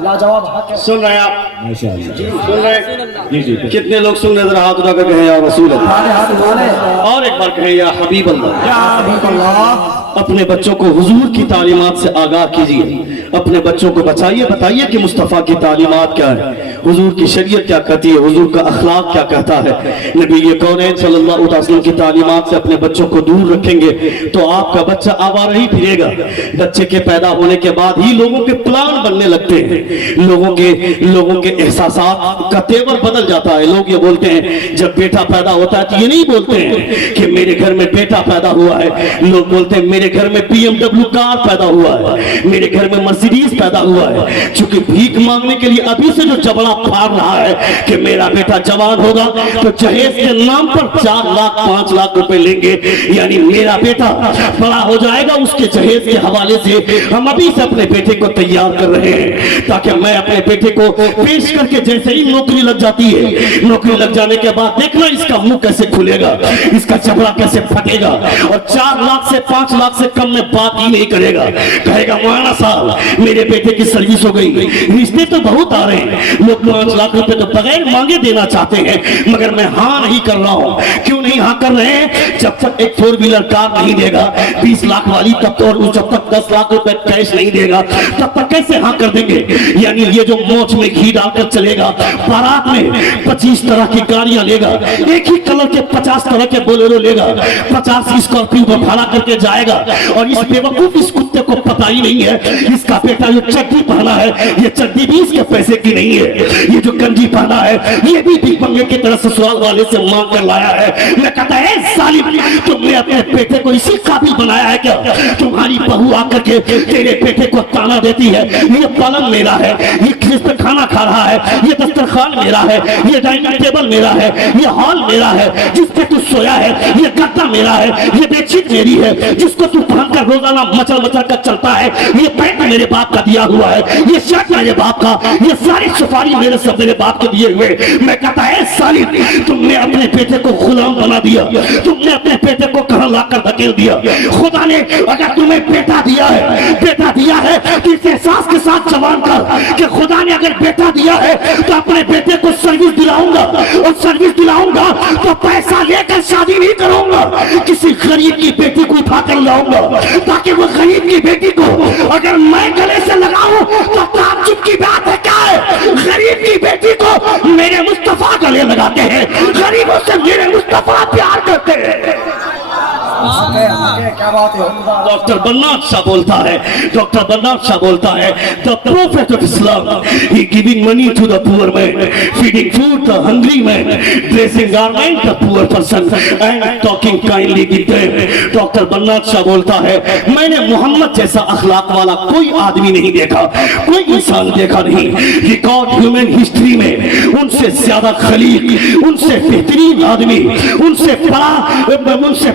लाजवाब सुन रहे हैं आप, सुन रहे जी, कितने लोग सुन रहे, जरा हाथ उठा कर कहें या रसूल अल्लाह, और एक बार कहें या हबीब अल्लाह। अपने बच्चों को हुजूर की तालीमात से आगाह कीजिए, अपने बच्चों को बचाइए, बताइए कि मुस्तफ़ा की तालीमात क्या है, हुजूर की शरीयत क्या कहती है, हुजूर का अखलाक क्या कहता है। नबी कौनैन सल्लल्लाहु अलैहि वसल्लम की तालीमात से अपने बच्चों को दूर रखेंगे तो आपका बच्चा आवारा ही फिरेगा। बच्चे के पैदा होने के बाद ही लोगों के प्लान बनने लगते हैं, लोगों के एहसासात का तेवर बदल जाता है। लोग ये बोलते हैं जब बेटा पैदा होता है तो ये नहीं बोलते हैं कि मेरे घर में बेटा पैदा हुआ है, लोग बोलते हैं मेरे घर में BMW कार पैदा हुआ है, मेरे घर में मर्सिडीज पैदा हुआ है। चूंकि भीख मांगने के लिए अभी से जो जबड़ा फाड़ रहा है कि मेरा बेटा जवान होगा तो जहेज के नाम पर 4 लाख 5 लाख रुपए लेंगे, यानी मेरा बेटा बड़ा हो जाएगा, उसके जहेज के हवाले से हम अभी से अपने बेटे को तैयार कर रहे हैं ताकि मैं अपने बेटे को पेश करके जैसे ही नौकरी लग जाती है, नौकरी लग जाने के बाद देखना इसका मुंह कैसे खुलेगा, इसका जबड़ा कैसे फटेगा, और 4 लाख से 5 लाख से कम में बात ही नहीं करेगा। कहेगा मौलाना साहब मेरे बेटे की सर्विस हो गई, रिश्ते तो बहुत आ रहे हैं, लोग 5 लाख रुपए तो बगैर मांगे देना चाहते हैं, मगर मैं हाँ नहीं कर रहा हूँ। क्यों नहीं हाँ कर रहे हैं? जब तक एक 4 व्हीलर कार नहीं देगा 20 लाख वाली, तब तो, और जब तक 10 लाख रुपए कैश नहीं देगा तब तक कैसे हाँ कर देंगे? यानी ये जो मोच में घी डालकर चलेगा, बारात में 25 तरह की गाड़ियां लेगा, एक ही कलर के 50 तरह के बोलेरो लेगा, 50 स्कॉर्पियो को भाड़ा करके जाएगा, और इस बेवकूफ इस कुत्ते को पता ही नहीं है इसका बेटा जो चड्डी पहना है ये चड्डी भी इसके पैसे की नहीं है, ये जो गंजी पहना है ये भी भीख मंगे की तरह ससुराल वाले से मांग कर लाया है। मैं कहता है सालिम तुमने अपने बेटे को इसी काबिल बनाया है क्या? तुम्हारी बहू आकर के तेरे बेटे को ताना देती है, ये पलंग मेरा है, ये जिस पे खाना खा रहा है, ये दस्तरखान मेरा है, ये डाइनिंग टेबल मेरा है, ये हॉल मेरा है, जिस पे तू सोया है, ये गद्दा मेरा है, ये बेडशीट मेरी है, जिसको तू पहनकर रोजाना मचल मचल कर चलता है, ये पैंट मेरे बाप का दिया हुआ है, ये शर्ट मेरे बाप का, ये सारी सुपारी मेरे सब मेरे बाप के दिए हुए। मैं कहता है सालिम तुमने अपने बेटे को गुलाम बना दिया, तुमने अपने बेटे को कहां लाकर धकेल दिया। खुदा ने अगर तुम्हें बेटा दिया है तो इस एहसास के साथ जवान कर कि खुदा ने अगर बेटा दिया है तो अपने बेटे को सर्विस दिलाऊंगा, और सर्विस दिलाऊंगा तो पैसा लेकर शादी नहीं करूंगा, किसी गरीब की बेटी को उठाकर लाऊंगा ताकि वो गरीब की बेटी को अगर मैं गले से लगाऊं तो ताज्जुब की बात है क्या है? गरीब की बेटी को मेरे मुस्तफा गले लगाते हैं, गरीबों से मेरे मुस्तफा प्यार करते हैं। क्या बात है? डॉक्टर बन्नाट शाह बोलता है, डॉक्टर बन्नाट शाह बोलता है, the prophet of Islam he giving money to the poor man, feeding food the hungry man, dressing garment the poor person and talking kindly with them. Doctor Bannat Shah बोलता है मैंने मोहम्मद जैसा अखलाक वाला कोई आदमी नहीं देखा, कोई इंसान देखा नहीं। रिकॉर्ड ह्यूमन हिस्ट्री में उनसे ज्यादा खलीक, उनसे बेहतरीन आदमी, उनसे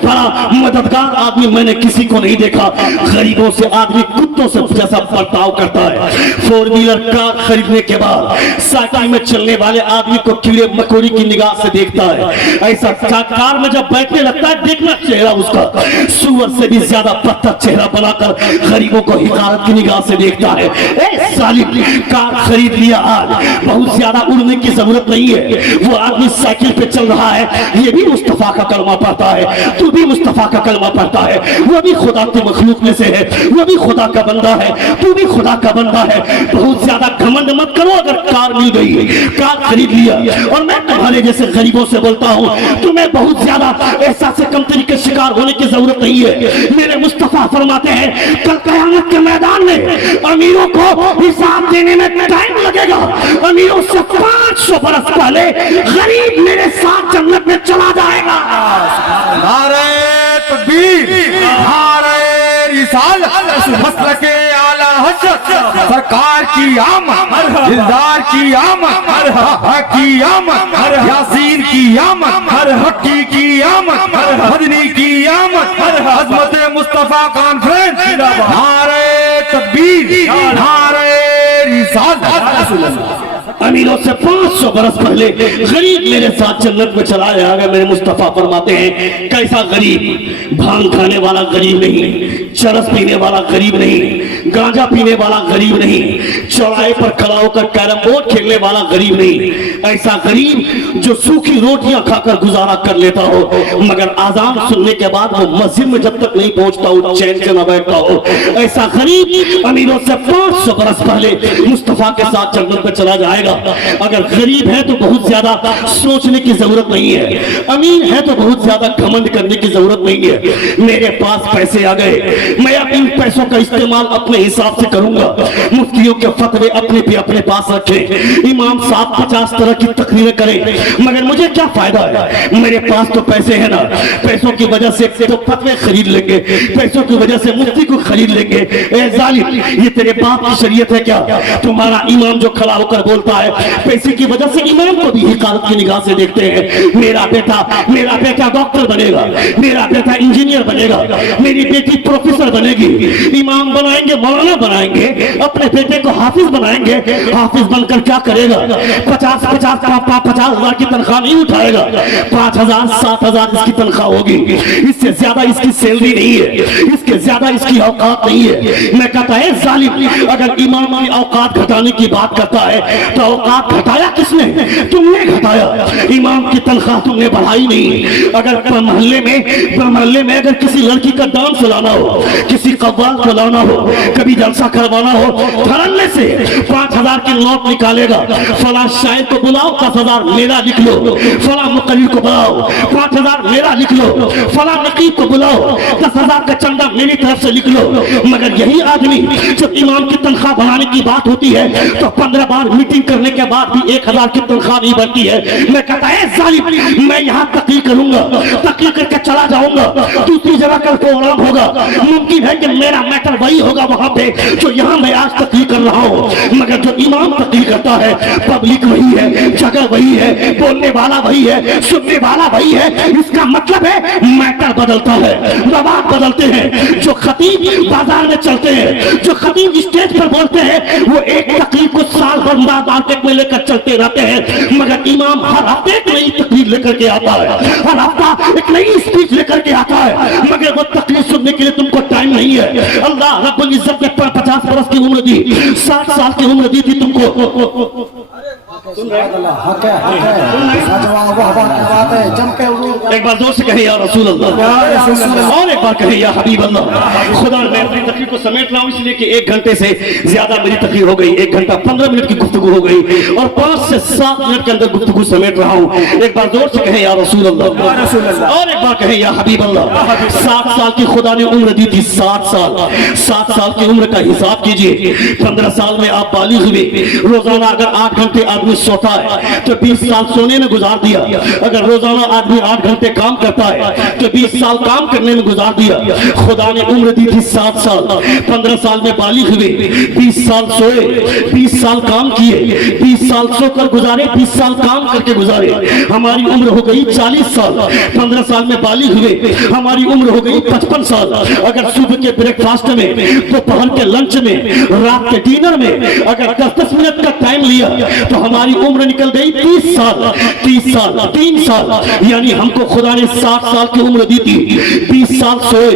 बड़ा मददगार आदमी मैंने किसी को नहीं देखा। गरीबों से आदमी कुत्तों से जैसा बर्ताव करता है। 4 व्हीलर कार खरीदने के बाद साइकिल में चलने वाले आदमी को कीड़े मकोड़ी की निगाह से देखता है, ऐसा कार में जब बैठने लगता है देखना चेहरा उसका सुअर से भी ज्यादा पत्थर चेहरा बनाकर गरीबों को हिकारत की निगाह से देखता है। ए सालिम कार खरीद लिया, आज बहुत ज्यादा उड़ने की जरूरत नहीं है, वो आदमी साइकिल पे चल रहा है, ये भी मुस्तफा का कलमा पढ़ता है, तू भी मुस्तफा का कलमा पढ़ता है, वो भी खुदा की मखलूक में से है, वो भी खुदा का बंदा है, तू भी खुदा का बंदा है। बहुत ज्यादा घमंड मत करो, अगर कार मिल गई, कार खरीद लिया, और मैं तुम्हारे जैसे गरीबों से बोलता हूँ तुम्हें बहुत ज्यादा एहसास कमतरी के शिकार होने की जरूरत नहीं है। मेरे मुस्तफा फरमाते हैं कल कयामत के मैदान में अमीरों को हिसाब देने में टाइम लगेगा, अमीरों से 500 बरस पहले गरीब मेरे साथ जन्नत में चला जाएगा। नारे तकबीर, नारे रिसालत, मसलके आला हज़रत, सरकार की आमद, दिलदार की आमद, की आमद, यासीन की आमद, हक्की की आमद, मदनी की आमद, अज़मत मुस्तफा कॉन्फ्रेंस, नारे तकबीर, नारे रिसालत। अमीरों से 500 बरस पहले गरीब मेरे साथ जन्नत में चला जाएगा। मेरे मुस्तफा फरमाते हैं कैसा गरीब? भांग खाने वाला गरीब नहीं, चरस पीने वाला गरीब नहीं, गांजा पीने वाला गरीब नहीं, चौराहे पर खड़ा होकर कैरम बोर्ड खेलने वाला गरीब नहीं, ऐसा गरीब जो सूखी रोटियां खाकर गुजारा कर लेता हो, मगर आजान सुनने के बाद वो मस्जिद में जब तक नहीं पहुंचता हो चैन से न बैठता हो। ऐसा गरीब अमीरों से 500 बरस पहले मुस्तफा के साथ जन्नत में चला जाएगा। अगर गरीब है तो बहुत ज्यादा सोचने की जरूरत नहीं है, अमीर है तो बहुत ज्यादा घमंड करने की जरूरत नहीं है। मेरे पास पैसे आ गए, मैं अब इन पैसों का इस्तेमाल अपने हिसाब से करूंगा। मुफ्तियों के फतवे अपने पास रखें, इमाम साहब 50 तरह की तकरीरें करें, मगर मुझे क्या फायदा है? मेरे पास तो पैसे है ना, पैसों की वजह से तो फतवे खरीद लेंगे, पैसों की वजह से मुफ्ती को खरीद लेंगे। ए जालिम, ये तेरे बाप की शरीयत है क्या? तुम्हारा इमाम जो खड़ा होकर बोलता है पैसे की वजह से इमाम को भी हिकारत की निगाह से देखते हैं। मेरा बेटा डॉक्टर बनेगा, मेरा बेटा इंजीनियर बनेगा, मेरी बेटी प्रोफेसर बनेगी, इमाम बनाएंगे, मौलाना बनाएंगे, अपने बेटे को हाफिज बनाएंगे। हाफिज बनकर क्या करेगा? 50,000 की तनख्वाह नहीं उठाएगा, 5,000 7,000 इसकी तनख्वाह होगी। इससे ज्यादा इसकी सैलरी नहीं है, इसके ज्यादा इसकी औकात नहीं है। मैं कहता है जालिम, अगर इमाम की औकात घटाने की बात करता है तो औकात घटाया किसने? तुमने घटाया। इमाम की तनख्वाह तुमने बढ़ाई नहीं। अगर मोहल्ले में अगर किसी लड़की का डांस लाना हो, किसी कव्वाल को लाना हो, कभी जलसा करवाना हो, धड़ल्ले से 5,000 की नोट निकालेगा। फला शायर को बुलाओ, 10,000 मेरा लिख लो। फला मुकर्रिर को बुलाओ, 5,000 मेरा लिख लो। फला नकीब को बुलाओ, 10,000 का चंदा मेरी तरफ से लिख लो। मगर यही आदमी जब इमाम की तनख्वाह बढ़ाने की बात होती है तो 15 बार मीटिंग करने होने के बाद भी 1000 की तनख्वाह नहीं बनती है। मैं कहता है जालिम, मैं यहाँ तकलीफ करूंगा, तकलीफ करके चला जाऊंगा, दूसरी जगह कल प्रोग्राम होगा, मुमकिन है कि मेरा मैटर वही होगा वहां पे जो यहाँ मैं आज तकलीफ कर रहा हूँ। मगर जो इमाम तकलीफ करता है, पब्लिक वही है, जगह वही है, बोलने वाला वही है, सुनने वाला वही है। इसका मतलब है मैटर बदलता है, रवाज बदलते हैं। जो खतीब बाजार में चलते हैं, जो खतीब स्टेज पर बोलते हैं, वो एक तकलीफ को साल भर मार्केट में लेकर चलते रहते हैं। मगर इमाम हर हफ्ते एक नई तकलीफ लेकर के आता है, हर हफ्ता एक नई स्पीच लेकर के आता है। मगर वो तकलीफ सुनने के लिए तुमको टाइम नहीं है। अल्लाह रब्बुल इज्जत ने 50 बरस की उम्र दी, 60 साल की उम्र दी थी तुमको। एक बार जोर से कहे या रसूल अल्लाह, और एक बार कहे या हबीब अल्लाह। खुदा मैं अपनी तकलीफ को समेट रहा हूँ इसलिए कि 1 घंटे से ज्यादा मेरी तकलीफ हो गई। 1 घंटा 15 मिनट की गुफ्तगू हो गई और 5 से 7 मिनट के अंदर गुफ्तगू समेट रहा हूँ। एक बार जोर से कहे या रसूल अल्लाह, और एक बार कहे या हबीब अल्लाह। 60 साल की खुदा ने उम्र दी थी, 60 साल की उम्र का हिसाब कीजिए। 15 साल में आप बालिग हुए। रोजाना अगर 8 घंटे आदमी सोता है तो 20 साल सोने में गुजार दिया। अगर रोजाना आदमी 8 घंटे काम करता है तो 20 साल काम करने में गुजार दिया। खुदा ने उम्र दी थी 60 साल। 15 साल में बालिग हुए, 20 साल सोए, 20 साल काम किए, 20 साल सोकर गुजारे, 20 साल काम करके गुजारे। हमारी उम्र हो गई 40 साल। 15 साल में बालिग हुए, हमारी उम्र हो गई 55 साल। अगर सुबह के ब्रेकफास्ट में, दोपहर के लंच में, रात के डिनर में अगर 10-10 मिनट का टाइम लिया तो हमारी उम्र निकल गई 30 साल। 30 साल 3 साल यानी हमको खुदा ने 60 साल की उम्र दी थी। 20 साल सोए,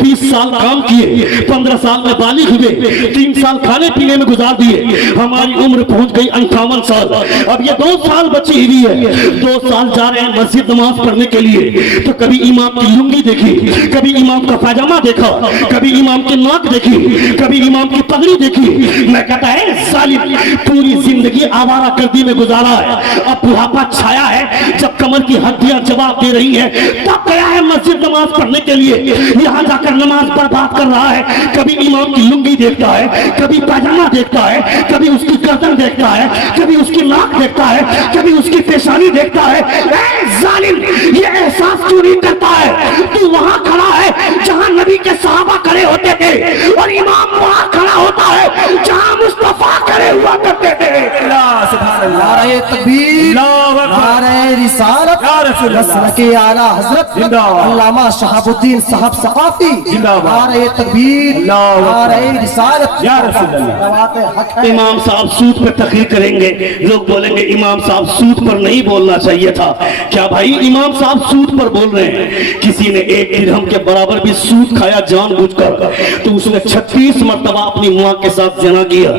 20 साल काम किए, 15 साल में बालिग हुए, 3 साल खाने पीने में गुजार दिए। हमारी उम्र पहुंच गई 58 साल। अब ये 2 साल बची हुई है। 2 साल जा रहे हैं मस्जिद नमाज पढ़ने के लिए तो कभी इमाम की लुंगी देखी, कभी इमाम का पैजामा देखा, कभी इमाम की नाक देखी, कभी इमाम की पगड़ी देखी। मैं कहता है सालिम, पूरी जिंदगी आवारा गर्दी में गुजारा है। अब बुढ़ापा छाया है, जब कमर की हड्डियां जवाब दे रही हैं, तब गया है मस्जिद नमाज पढ़ने के लिए। यहाँ जाकर नमाज बर्बाद कर रहा है। कभी इमाम की लुंगी देखता है, कभी पैजामा देखता है, कभी उसकी गर्दन देखता है, कभी उसकी नाक देखता है, कभी उसकी पेशानी देखता है। ए जालिम, ये एहसास क्यों नहीं करता है? तू वहां खड़ा है जहां नबी के सहाबा खड़े होते थे और इमाम वहां खड़ा होता है जहां मुस्तफा खड़े हुआ करते थे। नारे तकबीर, नारे रिसालत, मसलके आला हजरत अल्लामा शहाबुद्दीन साहब सकाफी। नारे तकबीर, नारे रिसालत। इमाम साहब सूद पर तकरीर करेंगे, लोग बोलेंगे इमाम साहब सूद पर नहीं बोलना चाहिए था। क्या भाई इमाम साहब सूद पर बोल रहे हैं? किसी ने 1 दिरहम के बराबर भी सूद खाया जानबूझकर तो उसने 36 मरतबा अपनी मां के साथ जना किया।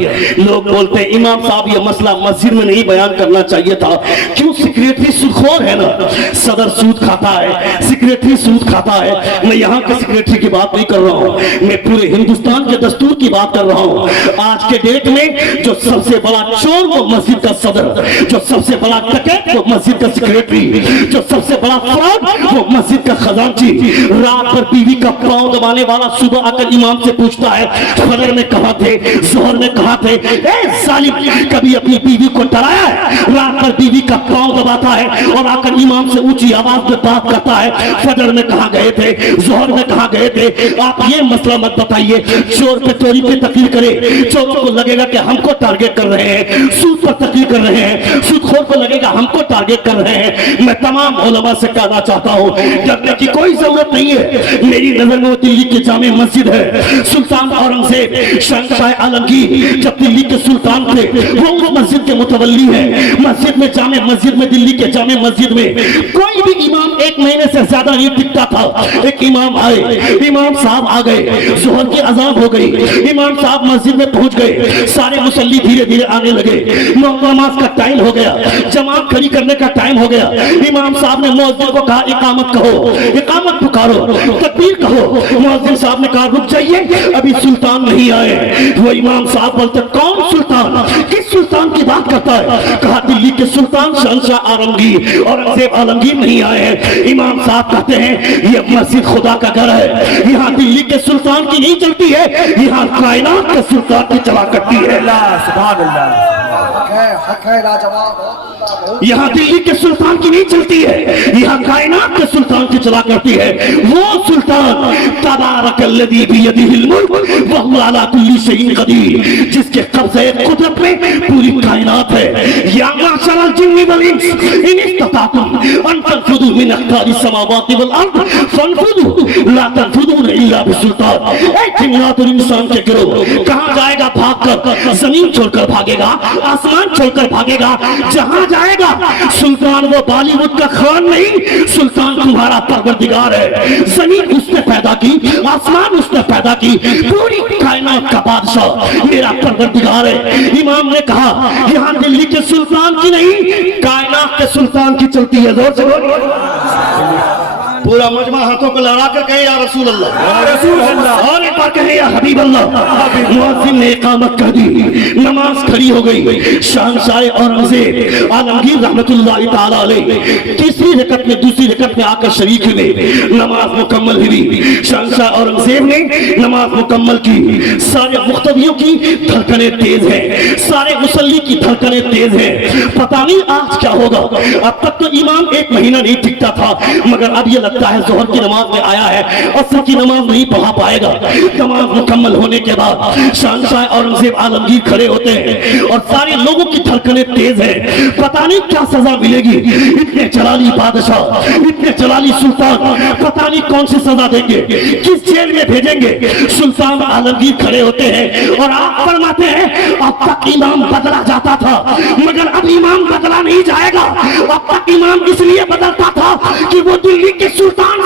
लोग बोलते हैं इमाम साहब ये मसला मस्जिद में नहीं बयान करना चाहिए था। क्यों? सेक्रेटरी सूदखोर है ना, सदर सूद खाता है, सेक्रेटरी सूद खाता है। मैं यहाँ के सेक्रेटरी की बात नहीं कर रहा हूँ, मैं पूरे हिंदुस्तान के दस्तूर की बात कर रहा हूँ। आज के डेट में जो सबसे बड़ा चोर वो मस्जिद का सदर, जो सबसे बड़ा डकैत वो मस्जिद का सेक्रेटरी, जो सबसे बड़ा फ्रॉड वो मस्जिद का खजांची। रात भर बीवी का पांव दबाने वाला सुबह आकर इमाम से पूछता है फजर में कहाँ थे, जोहर में कहाँ थे? ए सालिम, कभी अपनी बीवी को डराया है? रात भर बीवी का पांव दबाता है और आकर इमाम से ऊंची आवाज में बात करता है फजर में कहाँ गए थे, जोहर में कहाँ गए थे? आप ये मसला मत बताइए। चोर पे चोरी पे तकलीफ करे, चोरों को लगेगा कि हमको टारगेट कर रहे हैं। सूद पर तकलीफ कर रहे हैं, सूदखोर को लगेगा हमको टारगेट कर रहे हैं। मैं तमाम उलमा से कहना चाहता हूँ डरने की कोई जरूरत नहीं है। मेरी नजर में दिल्ली की जामे मस्जिद है। सुल्तान औरंगजेब शहंशाह आलमगीर जब दिल्ली के सुल्तान थे वो मस्जिद के मुतवल्ली है। मस्जिद में जामे मस्जिद में, दिल्ली के जामे मस्जिद में कोई भी इमाम 1 महीने से ज्यादा नहीं टिकता था। एक इमाम आए, इमाम साहब आ गए, जोहर की अजान हो गई, इमाम साहब मस्जिद में पहुंच गए। सारे मुसल्ली धीरे धीरे आने लगे। नमाज का टाइम हो गया, जमात खड़ी करने का टाइम हो गया। इमाम साहब ने मुअज्जिन को कहा इकामत कहो, इकामत पुकारो, तकबीर कहो। मुअज्जिन साहब ने कहा रुक जाइए, अभी सुल्तान नहीं आए। वो इमाम साहब बोलते कौन सुल्तान, किस सुल्तान की बात करता है? कहा दिल्ली के सुल्तान शहंशाह आलमगीर औरंगजेब आलमगीर नहीं आए हैं। इमाम साहब कहते हैं ये मस्जिद खुदा का घर है, यहाँ दिल्ली के सुल्तान की नहीं चलती है, यहाँ कायनात के सुल्तान की चला करती है। हक है लाजवाब। यहाँ दिल्ली के सुल्तान की नहीं चलती है, यहाँ कायनात के सुल्तान की चला करती है। वो सुल्तान तबारकल्लज़ी बियदिहिल मुल्क व हुवा अला कुल्ली शैइन क़दीर, जिसके कब्ज़े कुदरत में पूरी कायनात है। या माशरल जिन्नि वल इंस इन इस्तताअतुम अन तनफुदू मिन अक़तारिस समावाति वल अर्द फनफुदू ला तनफुदून इल्ला बिसुल्तान। ऐ जिन्नात और इंसान के गिरोह, कहाँ जाएगा भागकर? जमीन छोड़कर भागेगा, आसमान छोड़कर भागेगा, जहां जाएगा। सुल्तान वो बॉलीवुड का खान नहीं, सुल्तान तुम्हारा परवरदिगार है। जमीन उसने पैदा की, आसमान उसने पैदा की, पूरी कायनात का बादशाह मेरा परवरदिगार है। इमाम ने कहा यहाँ दिल्ली के सुल्तान की नहीं, कायनात के सुल्तान की चलती है। जोर से बोलिए। पूरा मजमा हाथों को लड़ा कर कहे या रसूल अल्लाह, या रसूल अल्लाह, और एक बार कहे या हबीब अल्लाह। मुअज्जिन ने इकामत कर दी, नमाज खड़ी हो गई। शहंशाह औरंगजेब आलमगीर रहमतुल्लाह ताला अलैह तीसरी रकअत में, दूसरी रकअत में आकर शरीक हुए। नमाज मुकम्मल हुई। शहंशाह औरंगजेब ने नमाज मुकम्मल की। सारे मुख्तदियों की धड़कनें तेज हैं, सारे मुसल्ली की धड़कनें तेज हैं। पता नहीं आज क्या होगा। अब तक तो इमाम एक महीना नहीं टिकता था, मगर अब ये लगता है जोहर की नमाज में आया है, असर की नमाज नहीं पढ़ा पाएगा। नमाज मुकम्मल होने के बाद शहंशाह औरंगजेब आलमगीर खड़े होते हैं और सारे लोगों की धड़कनें तेज है। पता नहीं क्या सजा मिलेगी। इतने जलाली बादशाह, इतने जलाली सुल्तान, पता नहीं कौन सी सजा देंगे, किस जेल में भेजेंगे। सुल्तान आलमगीर खड़े होते हैं और आप फरमाते हैं अब तक इमाम बदला जाता था, मगर अब इमाम बदला नहीं जाएगा। अब तक इमाम इसलिए बदलता था कि वो दिल्ली के सुल्तान